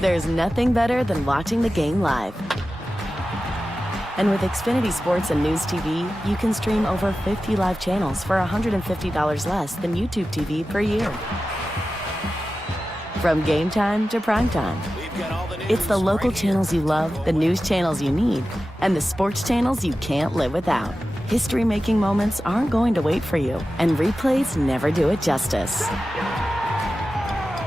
There's nothing better than watching the game live. And with Xfinity Sports and News TV, you can stream over 50 live channels for $150 less than YouTube TV per year. From game time to prime time. It's the local channels you love, the news channels you need, and the sports channels you can't live without. History-making moments aren't going to wait for you, and replays never do it justice.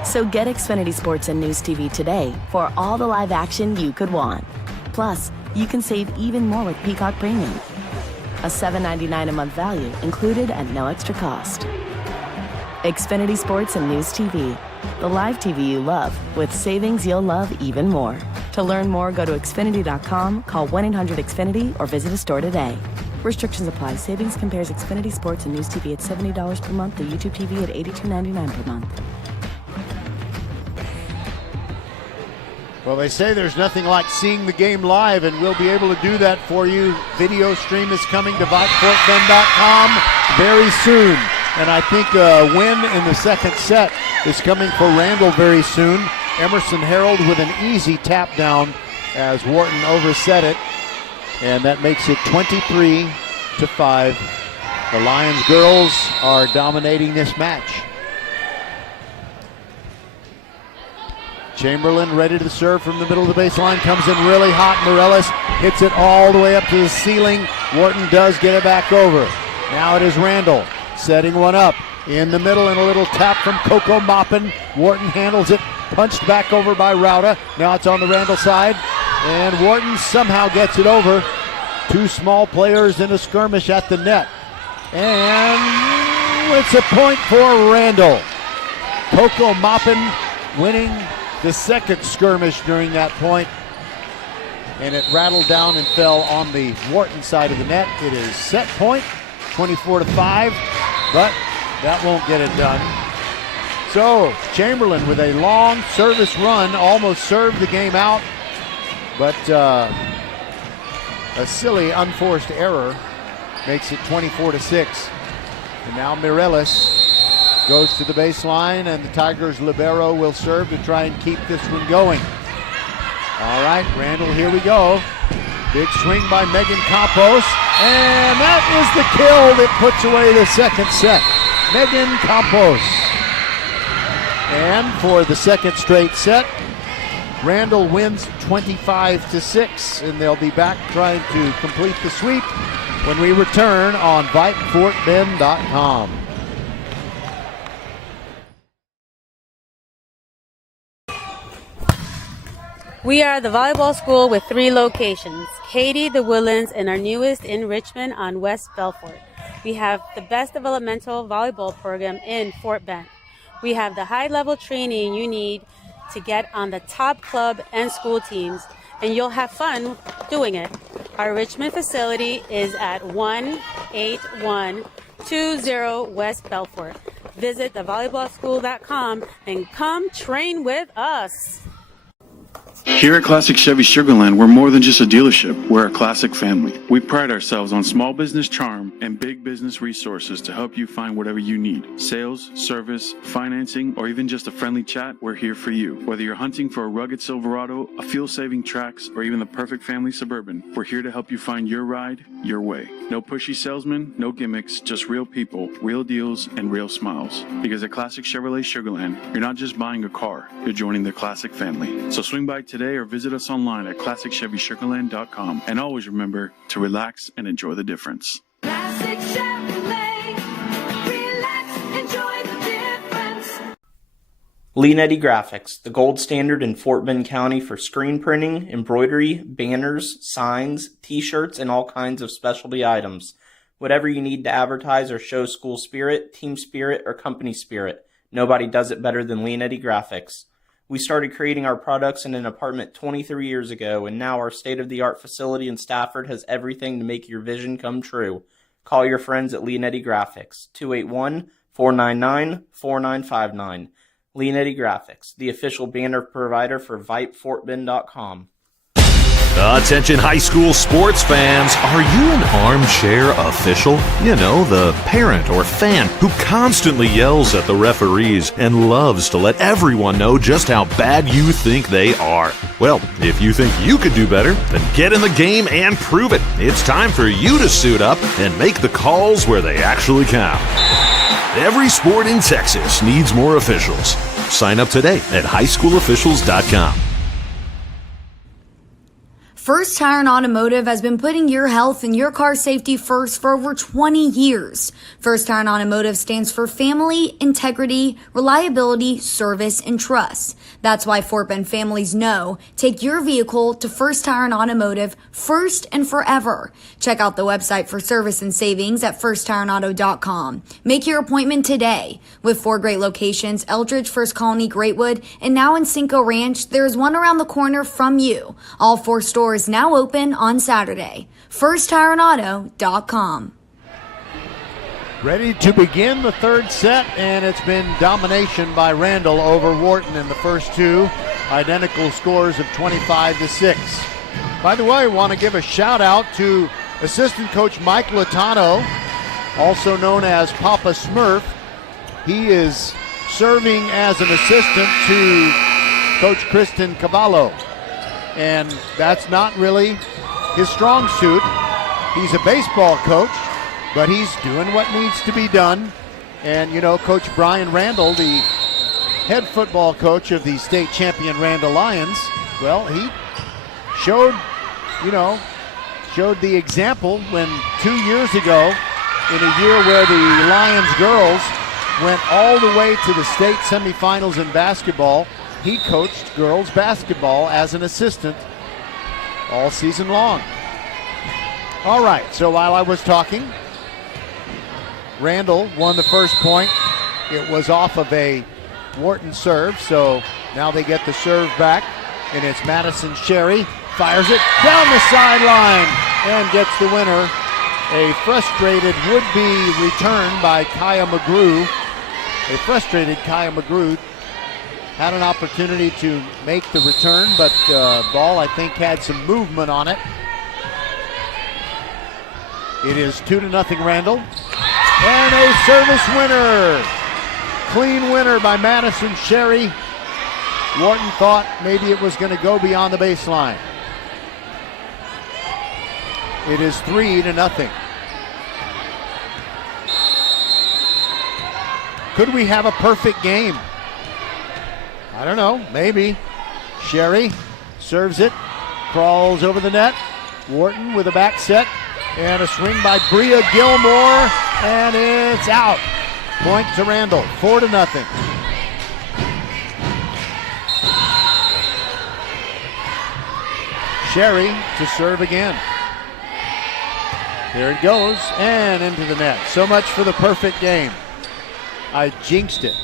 So get Xfinity Sports and News TV today for all the live action you could want. Plus, you can save even more with Peacock Premium. A $7.99 a month value included at no extra cost. Xfinity Sports and News TV. The live TV you love with savings you'll love even more. To learn more, go to Xfinity.com, call 1-800-XFINITY, or visit a store today. Restrictions apply. Savings compares Xfinity Sports and News TV at $70 per month to YouTube TV at $82.99 per month. Well, they say there's nothing like seeing the game live, and we'll be able to do that for you. Video stream is coming to VypeFortBend.com very soon. And I think a win in the second set is coming for Randle very soon. Emerson Harold with an easy tap down as Wharton overset it. And that makes it 23-5. The Lions girls are dominating this match. Chamberlain ready to serve from the middle of the baseline. Comes in really hot. Morellis hits it all the way up to the ceiling. Wharton does get it back over. Now it is Randle setting one up in the middle, and a little tap from Coco Maupin. Wharton handles it. Punched back over by Rauda. Now it's on the Randle side. And Wharton somehow gets it over. Two small players in a skirmish at the net. And it's a point for Randle. Coco Maupin winning the second skirmish during that point, and it rattled down and fell on the Wharton side of the net. It is set point, 24-5, but that won't get it done. So Chamberlain with a long service run almost served the game out, but a silly unforced error makes it 24-6. And now Mireles goes to the baseline, and the Tigers libero will serve to try and keep this one going. All right, Randle, here we go. Big swing by Megan Campos, and that is the kill that puts away the second set. Megan Campos. And for the second straight set, Randle wins 25-6, and they'll be back trying to complete the sweep when we return on VypeFortBend.com. We are the volleyball school with 3 locations, Katy, the Woodlands, and our newest in Richmond on West Belfort. We have the best developmental volleyball program in Fort Bend. We have the high-level training you need to get on the top club and school teams, and you'll have fun doing it. Our Richmond facility is at 18120 West Belfort. Visit thevolleyballschool.com and come train with us. Here at Classic Chevy Sugarland, we're more than just a dealership. We're a classic family. We pride ourselves on small business charm and big business resources to help you find whatever you need. Sales, service, financing, or even just a friendly chat, we're here for you. Whether you're hunting for a rugged Silverado, a fuel-saving Trax, or even the perfect family Suburban, we're here to help you find your ride, your way. No pushy salesmen, no gimmicks, just real people, real deals, and real smiles. Because at Classic Chevrolet Sugarland, you're not just buying a car, you're joining the classic family. So swing by today or visit us online at ClassicChevySugarland.com. And always remember to relax and enjoy the difference. Classic Chevrolet. Relax, enjoy the difference. Leanetti Graphics, the gold standard in Fort Bend County for screen printing, embroidery, banners, signs, t-shirts, and all kinds of specialty items. Whatever you need to advertise or show school spirit, team spirit, or company spirit, nobody does it better than Leanetti Graphics. We started creating our products in an apartment 23 years ago, and now our state-of-the-art facility in Stafford has everything to make your vision come true. Call your friends at Leanetti Graphics, 281-499-4959. Leanetti Graphics, the official banner provider for VypeFortBend.com. Attention high school sports fans, are you an armchair official? You know, the parent or fan who constantly yells at the referees and loves to let everyone know just how bad you think they are. Well, if you think you could do better, then get in the game and prove it. It's time for you to suit up and make the calls where they actually count. Every sport in Texas needs more officials. Sign up today at highschoolofficials.com. First Tire and Automotive has been putting your health and your car safety first for over 20 years. First Tire and Automotive stands for family, integrity, reliability, service, and trust. That's why Fort Bend families know take your vehicle to First Tire and Automotive first and forever. Check out the website for service and savings at firsttireandauto.com. Make your appointment today. With 4 great locations, Eldridge, First Colony, Greatwood, and now in Cinco Ranch, there's one around the corner from you. All 4 stores now open on Saturday. FirstTireandAuto.com. Ready to begin the third set, and it's been domination by Randle over Wharton in the first 2. Identical scores of 25-6. By the way, I want to give a shout out to assistant coach Mike Latano, also known as Papa Smurf. He is serving as an assistant to Coach Kristen Cavallo. And that's not really his strong suit. He's a baseball coach, but he's doing what needs to be done. And, you know, Coach Brian Randle, the head football coach of the state champion Randle Lions, well, he showed the example when 2 years ago, in a year where the Lions girls went all the way to the state semifinals in basketball, he coached girls basketball as an assistant all season long. All right, so while I was talking, Randle won the first point. It was off of a Wharton serve, so now they get the serve back, and it's Madison Sherry. Fires it down the sideline and gets the winner. A frustrated would-be return by Kaya McGrew. A frustrated Kaya McGrew had an opportunity to make the return, but ball, I think, had some movement on it. It is 2-0 Randle. And a service winner. Clean winner by Madison Sherry. Wharton thought maybe it was going to go beyond the baseline. It is 3-0. Could we have a perfect game? I don't know, maybe. Sherry serves it, crawls over the net. Wharton with a back set and a swing by Bria Gilmore, and it's out. Point to Randle, 4-0. Sherry to serve again. There it goes, and into the net. So much for the perfect game. I jinxed it.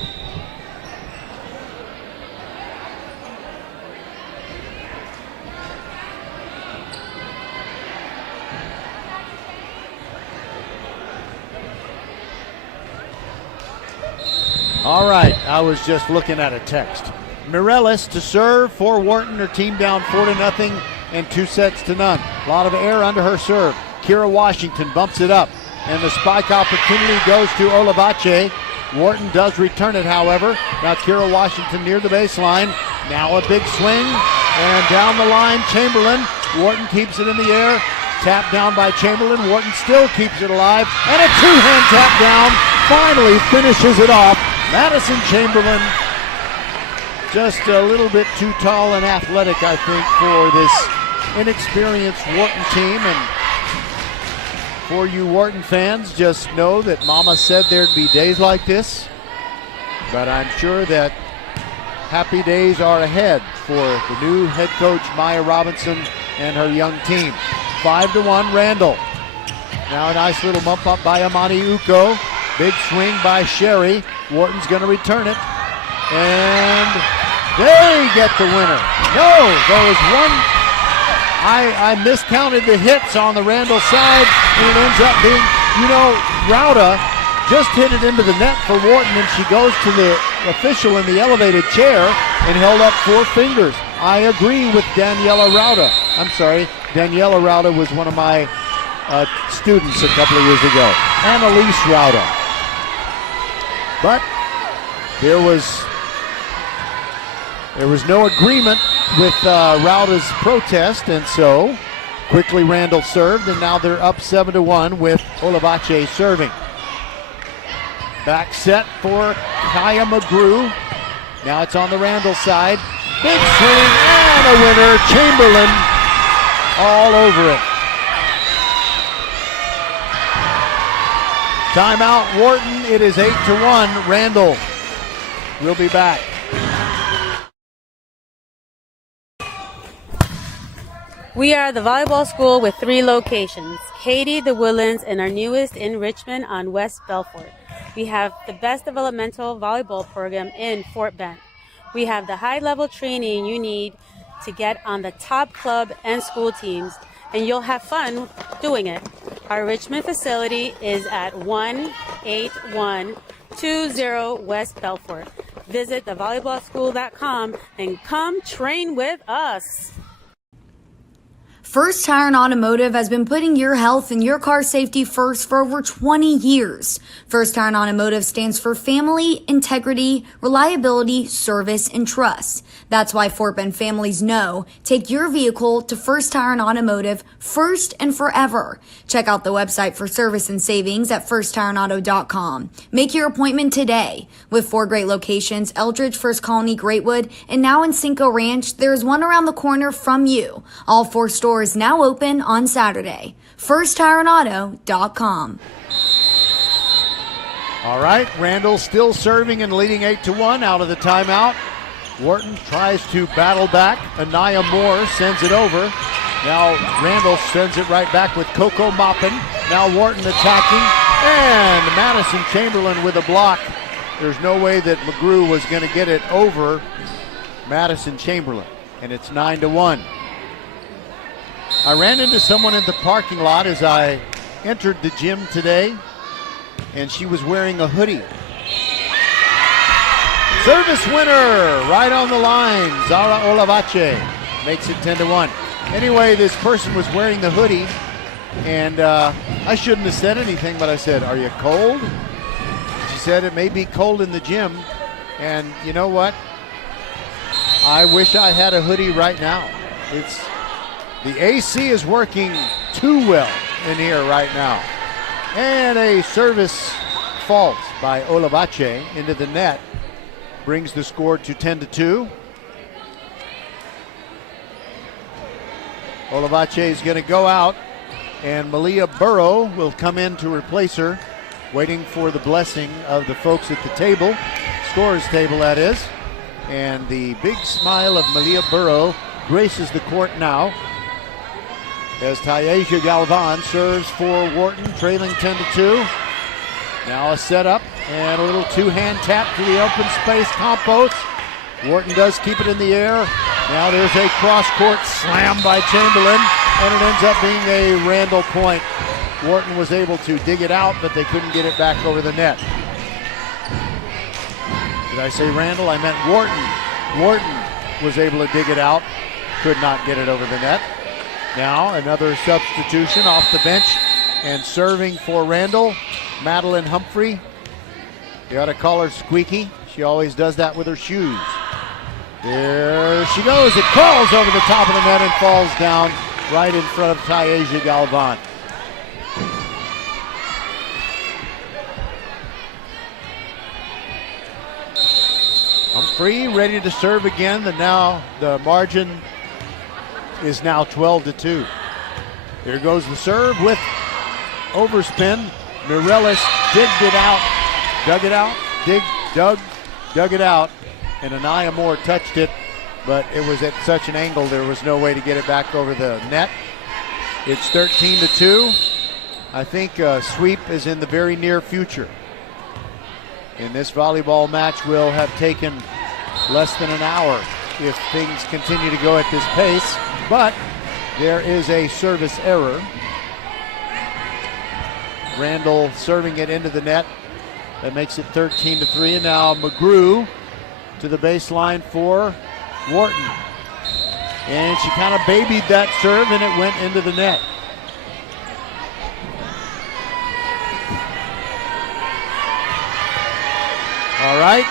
All right, I was just looking at a text. Mireles to serve for Wharton. Her team down 4-0 and 2-0. A lot of air under her serve. Kira Washington bumps it up, and the spike opportunity goes to Olivache. Wharton does return it, however. Now Kira Washington near the baseline. Now a big swing, and down the line, Chamberlain. Wharton keeps it in the air. Tap down by Chamberlain. Wharton still keeps it alive, and a two-hand tap down finally finishes it off. Madison Chamberlain, just a little bit too tall and athletic, I think, for this inexperienced Wharton team. And for you Wharton fans, just know that Mama said there'd be days like this, but I'm sure that happy days are ahead for the new head coach, Maya Robinson, and her young team. 5-1 Randle. Now a nice little bump up by Amani Uko. Big swing by Sherry. Wharton's going to return it. And they get the winner. No, there was one. I miscounted the hits on the Randle side, and it ends up being, Rauda just hit it into the net for Wharton, and she goes to the official in the elevated chair and held up 4 fingers. I agree with Daniela Rauda. I'm sorry, Daniela Rauda was one of my students a couple of years ago. Annalise Rauda. But there was no agreement with Rauda's protest, and so quickly Randle served, and now they're up 7-1 with Olivache serving. Back set for Kaya McGrew. Now it's on the Randle side. Big swing and a winner. Chamberlain all over it. Timeout Wharton. It is 8-1. Randle will be back. We are the volleyball school with 3 locations, Katy, the Woodlands, and our newest in Richmond on West Belfort. We have the best developmental volleyball program in Fort Bend. We have the high-level training you need to get on the top club and school teams, and you'll have fun doing it. Our Richmond facility is at 18120 West Belfort. Visit thevolleyballschool.com and come train with us. First Tire and Automotive has been putting your health and your car safety first for over 20 years. First Tire and Automotive stands for family, integrity, reliability, service, and trust. That's why Fort Bend families know take your vehicle to First Tire and Automotive first and forever. Check out the website for service and savings at firsttireandauto.com. Make your appointment today. With 4 great locations, Eldridge, First Colony, Greatwood, and now in Cinco Ranch, there's one around the corner from you. All 4 stores now open on Saturday. FirstTireandAuto.com. All right, Randle still serving and leading 8-1 out of the timeout. Wharton tries to battle back. Anaya Moore sends it over. Now Randle sends it right back with Coco Moppin. Now Wharton attacking, and Madison Chamberlain with a block. There's no way that McGrew was going to get it over Madison Chamberlain, and it's 9-1. I ran into someone in the parking lot as I entered the gym today, and she was wearing a hoodie. Service winner right on the line. Zara Olivache makes it 10-1. Anyway, this person was wearing the hoodie, and I shouldn't have said anything, but I said, "Are you cold?" She said, "It may be cold in the gym." And you know what? I wish I had a hoodie right now. The AC is working too well in here right now. And a service fault by Olivache into the net brings the score to 10-2. Olivache is going to go out, and Malia Burrow will come in to replace her, waiting for the blessing of the folks at the table, scorer's table that is. And the big smile of Malia Burrow graces the court now, as Tayasia Galvan serves for Wharton, trailing 10-2. Now a setup and a little 2-hand tap to the open space. Campos. Wharton does keep it in the air. Now there's a cross-court slam by Chamberlain, and it ends up being a Randle point. Wharton was able to dig it out, but they couldn't get it back over the net. Did I say Randle? I meant Wharton Wharton was able to dig it out. Could not get it over the net. Now another substitution off the bench. And serving for Randle, Madeline Humphrey. You ought to call her Squeaky. She always does that with her shoes. There she goes. It crawls over the top of the net and falls down right in front of Tayasia Galvan. Humphrey ready to serve again. Now the margin is now 12-2. Here goes the serve with overspin. Mireles digged it out, dug it out, dug it out, and Anaya Moore touched it, but it was at such an angle there was no way to get it back over the net. It's 13-2. I think a sweep is in the very near future. And this volleyball match will have taken less than an hour if things continue to go at this pace, but there is a service error. Randle serving it into the net. That makes it 13-3. And now McGrew to the baseline for Wharton. And she kind of babied that serve and it went into the net. All right.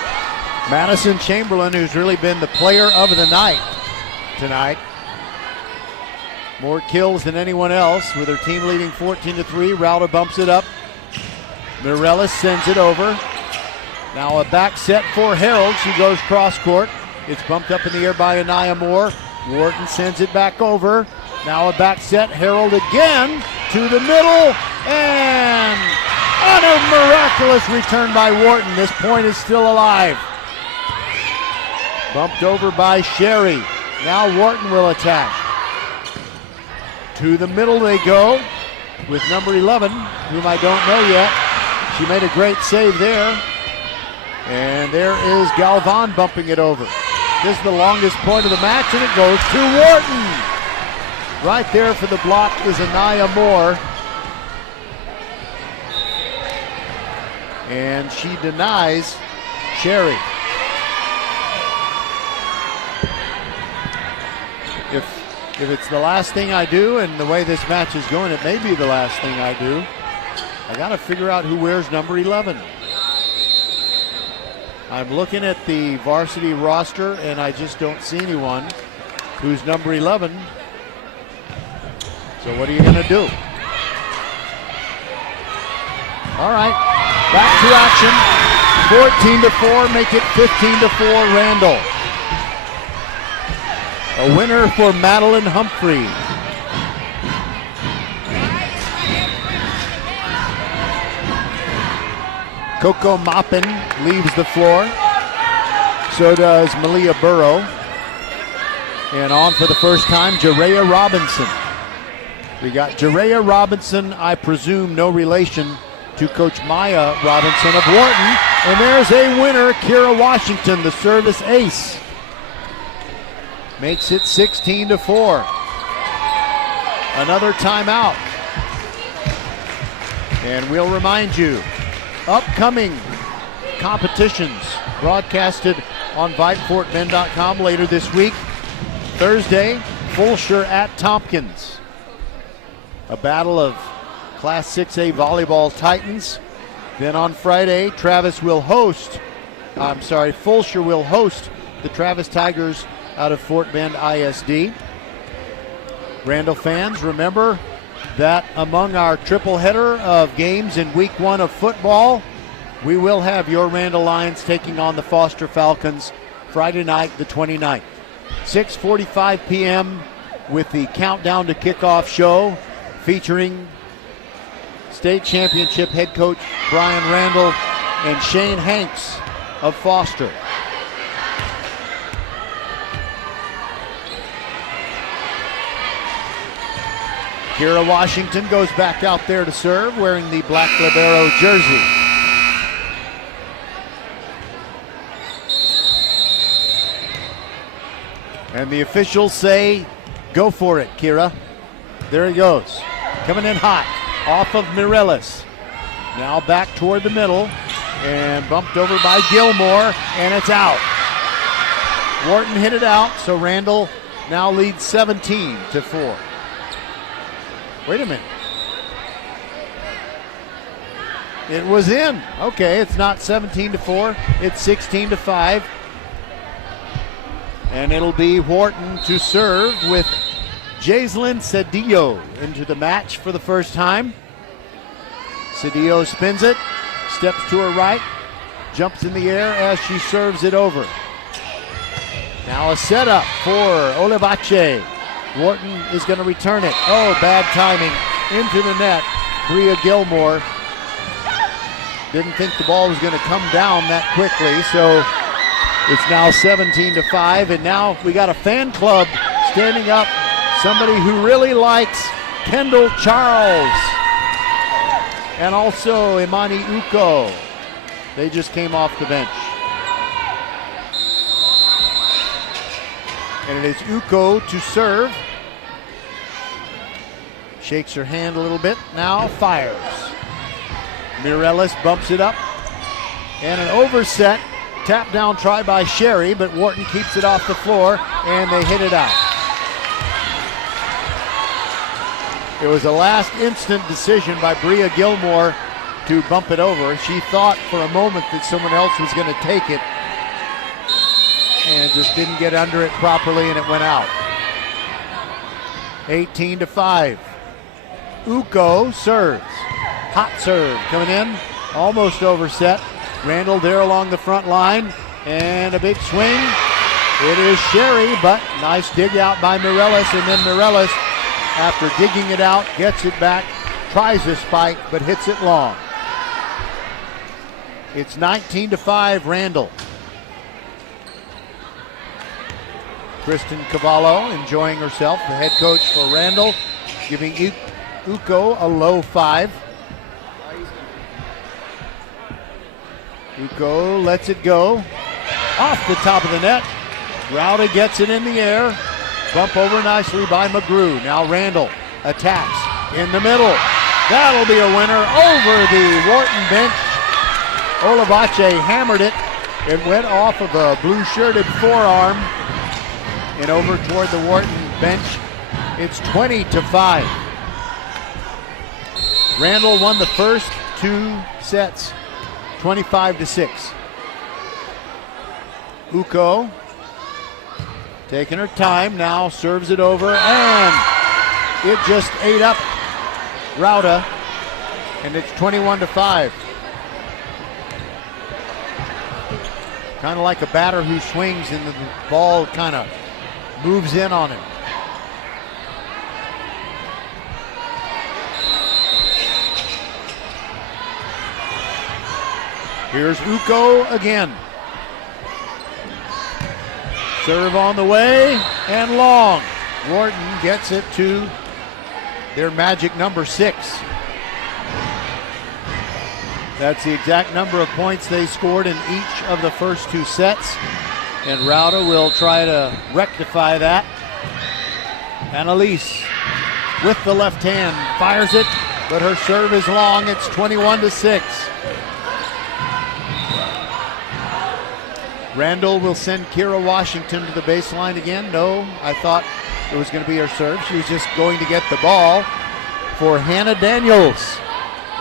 Madison Chamberlain, who's really been the player of the night tonight. More kills than anyone else with her team leading 14-3. Rauda bumps it up. Mireles sends it over. Now a back set for Harold. She goes cross court. It's bumped up in the air by Anaya Moore. Wharton sends it back over. Now a back set. Harold again to the middle. And on a miraculous return by Wharton. This point is still alive. Bumped over by Sherry. Now Wharton will attack. To the middle they go with number 11, whom I don't know yet. She made a great save there. And there is Galvan bumping it over. This is the longest point of the match, and it goes to Wharton. Right there for the block is Anaya Moore. And she denies Sherry. If it's the last thing I do, and the way this match is going, it may be the last thing I do. I got to figure out who wears number 11. I'm looking at the varsity roster, and I just don't see anyone who's number 11. So what are you going to do? All right, back to action. 14-4, make it 15-4 Randle. A winner for Madeline Humphrey. Coco Maupin leaves the floor. So does Malia Burrow. And on for the first time, Jerea Robinson. We got Jerea Robinson, I presume no relation to Coach Maya Robinson of Wharton. And there's a winner, Kira Washington, the service ace. Makes it 16-4. Another timeout. And we'll remind you, upcoming competitions broadcasted on VypeFortBend.com later this week. Thursday, Fulshire at Tompkins. A battle of Class 6A volleyball titans. Then on Friday, Fulshire will host the Travis Tigers out of Fort Bend ISD. Randle fans, remember that among our triple header of games in week 1 of football, we will have your Randle Lions taking on the Foster Falcons Friday night, the 29th. 6:45 p.m. with the Countdown to Kickoff show featuring state championship head coach Brian Randle and Shane Hanks of Foster. Kira Washington goes back out there to serve, wearing the black libero jersey. And the officials say, go for it, Kira. There he goes. Coming in hot, off of Mireles. Now back toward the middle, and bumped over by Gilmore, and it's out. Wharton hit it out, so Randle now leads 17-4. Wait a minute. It was in. Okay, it's not 17-4. It's 16-5. And it'll be Wharton to serve with Jaislyn Cedillo into the match for the first time. Cedillo spins it, steps to her right, jumps in the air as she serves it over. Now a setup for Olivache. Wharton is going to return it. Oh, bad timing into the net. Bria Gilmore didn't think the ball was going to come down that quickly, so it's now 17-5, and now we got a fan club standing up. Somebody who really likes Kendall Charles and also Imani Uko. They just came off the bench. And it is Uko to serve. Shakes her hand a little bit, now fires. Mireles bumps it up. And an overset tap down try by Sherry, but Wharton keeps it off the floor and they hit it out. It was a last instant decision by Bria Gilmore to bump it over. She thought for a moment that someone else was going to take it and just didn't get under it properly and it went out. 18-5. Uko serves. Hot serve coming in, almost overset. Randle there along the front line, and a big swing. It is Sherry, but nice dig out by Mireles, and then Mireles, after digging it out, gets it back, tries a spike, but hits it long. It's 19-5 Randle. Kristen Cavallo enjoying herself, the head coach for Randle, giving Uko a low 5. Uko lets it go. Off the top of the net. Rowda gets it in the air. Bump over nicely by McGrew. Now Randle attacks in the middle. That'll be a winner over the Wharton bench. Olivache hammered it. It went off of a blue-shirted forearm and over toward the Wharton bench. It's 20-5. Randle won the first 2 sets, 25-6. Uko taking her time now, serves it over, and it just ate up Rowda, and it's 21-5. Kind of like a batter who swings and the ball kind of moves in on him. Here's Uko again. Serve on the way and long. Wharton gets it to their magic number 6. That's the exact number of points they scored in each of the first 2 sets. And Rowda will try to rectify that. Annalise with the left hand fires it, but her serve is long. It's 21-6. Randle will send Kira Washington to the baseline again. No, I thought it was going to be her serve. She was just going to get the ball for Hannah Daniels.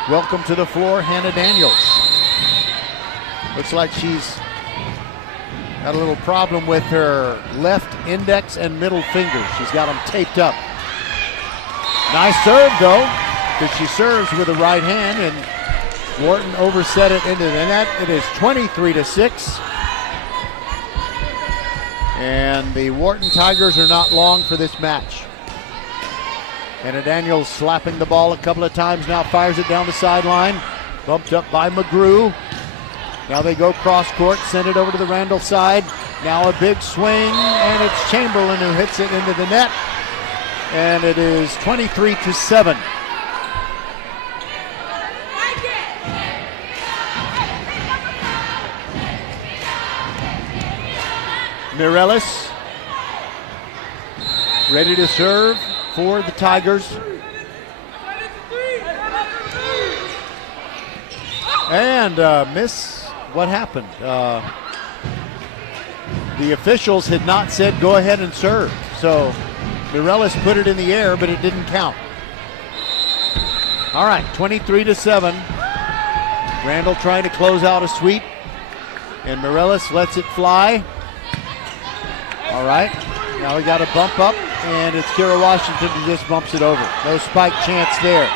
Welcome to the floor, Hannah Daniels. Looks like she's got a little problem with her left index and middle finger. She's got them taped up. Nice serve, though, because she serves with the right hand, and Wharton overset it into the net. It is 23-6. And the Wharton Tigers are not long for this match. Hannah Daniels slapping the ball a couple of times now, fires it down the sideline. Bumped up by McGrew. Now they go cross court, send it over to the Randle side. Now a big swing, and it's Chamberlain who hits it into the net. And it is 23-7. Mireles ready to serve for the Tigers. And miss. What happened? the officials had not said go ahead and serve. So Mireles put it in the air, but it didn't count. All right, 23-7. Randle trying to close out a sweep, and Mireles lets it fly. All right, now we got a bump up, and it's Kira Washington who just bumps it over. No spike chance there.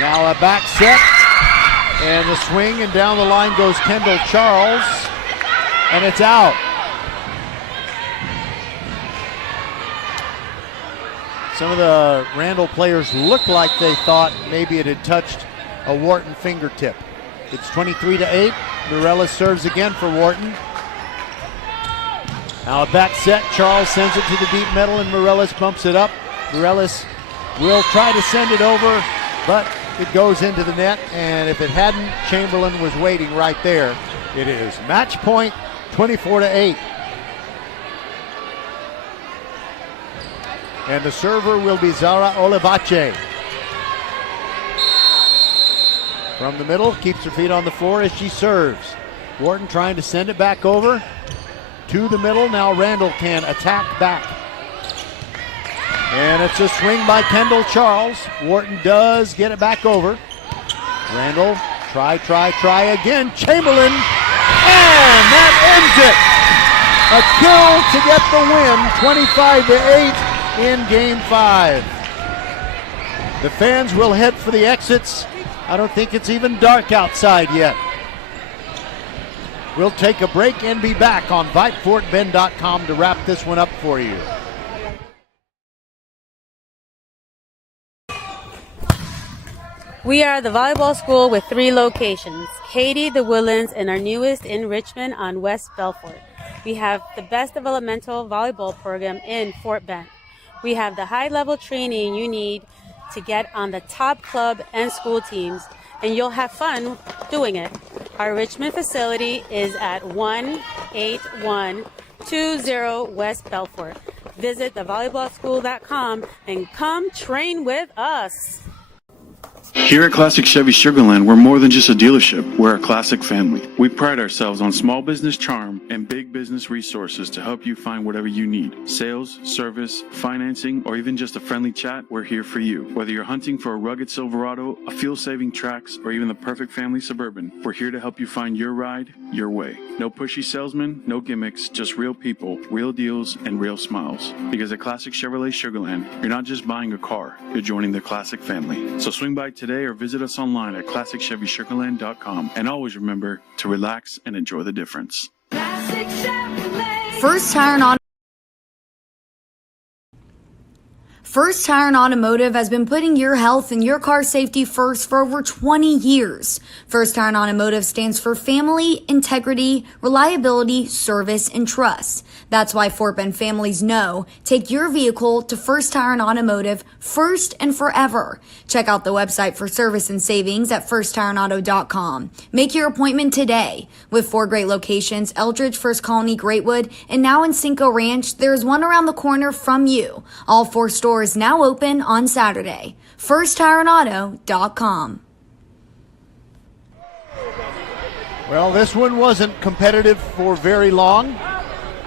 Now a back set, and the swing, and down the line goes Kendall Charles, and it's out. Some of the Randle players looked like they thought maybe it had touched a Wharton fingertip. It's 23-8. Mireles serves again for Wharton. Now a back set. Charles sends it to the deep middle, and Mireles bumps it up. Mireles will try to send it over, but it goes into the net, and if it hadn't, Chamberlain was waiting right there. It is match point, 24-8. And the server will be Zara Olivache. From the middle, keeps her feet on the floor as she serves. Wharton trying to send it back over to the middle. Now Randle can attack back. And it's a swing by Kendall Charles. Wharton does get it back over. Randle, try again. Chamberlain, and that ends it. A kill to get the win, 25-8 in Game 5. The fans will head for the exits. I don't think it's even dark outside yet. We'll take a break and be back on VypeFortBend.com to wrap this one up for you. We are the volleyball school with 3 locations, Katy, the Woodlands, and our newest in Richmond on West Belfort. We have the best developmental volleyball program in Fort Bend. We have the high-level training you need to get on the top club and school teams, and you'll have fun doing it. Our Richmond facility is at 18120 West Belfort. Visit thevolleyballschool.com and come train with us. Here at Classic Chevy Sugarland, we're more than just a dealership. We're a classic family. We pride ourselves on small business charm and big business resources to help you find whatever you need. Sales, service, financing, or even just a friendly chat, we're here for you. Whether you're hunting for a rugged Silverado, a fuel-saving Trax, or even the perfect family Suburban, we're here to help you find your ride, your way. No pushy salesmen, no gimmicks, just real people, real deals, and real smiles. Because at Classic Chevrolet Sugarland, you're not just buying a car, you're joining the classic family. So swing by today or visit us online at ClassicChevySugarland.com. And always remember to relax and enjoy the difference. First Tire and Automotive has been putting your health and your car safety first for over 20 years. First Tire and Automotive stands for family, integrity, reliability, service, and trust. That's why Fort Bend families know take your vehicle to First Tire and Automotive first and forever. Check out the website for service and savings at firsttireandauto.com. Make your appointment today. With 4 great locations, Eldridge, First Colony, Greatwood, and now in Cinco Ranch, there's one around the corner from you. All 4 stores now open on Saturday. FirstTireandAuto.com. Well, this one wasn't competitive for very long.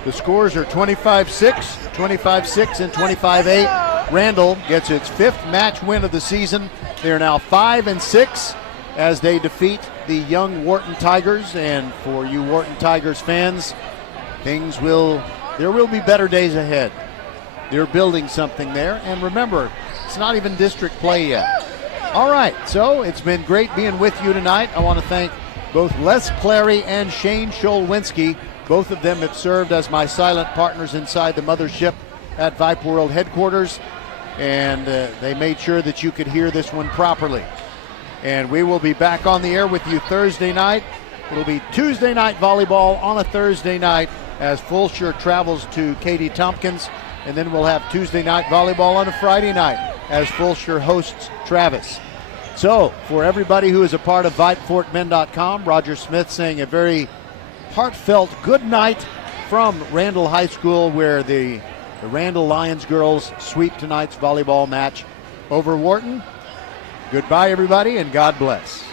The scores are 25-6, 25-6, and 25-8. Randle gets its 5th match win of the season. They are now 5-6 as they defeat the young Wharton Tigers. And for you Wharton Tigers fans, there will be better days ahead. They're building something there. And remember, it's not even district play yet. All right, so it's been great being with you tonight. I want to thank both Les Clary and Shane Scholwinski. Both of them have served as my silent partners inside the mothership at Vype World headquarters. And they made sure that you could hear this one properly. And we will be back on the air with you Thursday night. It'll be Tuesday night volleyball on a Thursday night as Fulshire travels to Katy Tompkins. And then we'll have Tuesday night volleyball on a Friday night as Fulshire hosts Travis. So, for everybody who is a part of VypeFortBend.com, Roger Smith saying a very heartfelt good night from Randle High School, where the Randle Lions girls sweep tonight's volleyball match over Wharton. Goodbye, everybody, and God bless.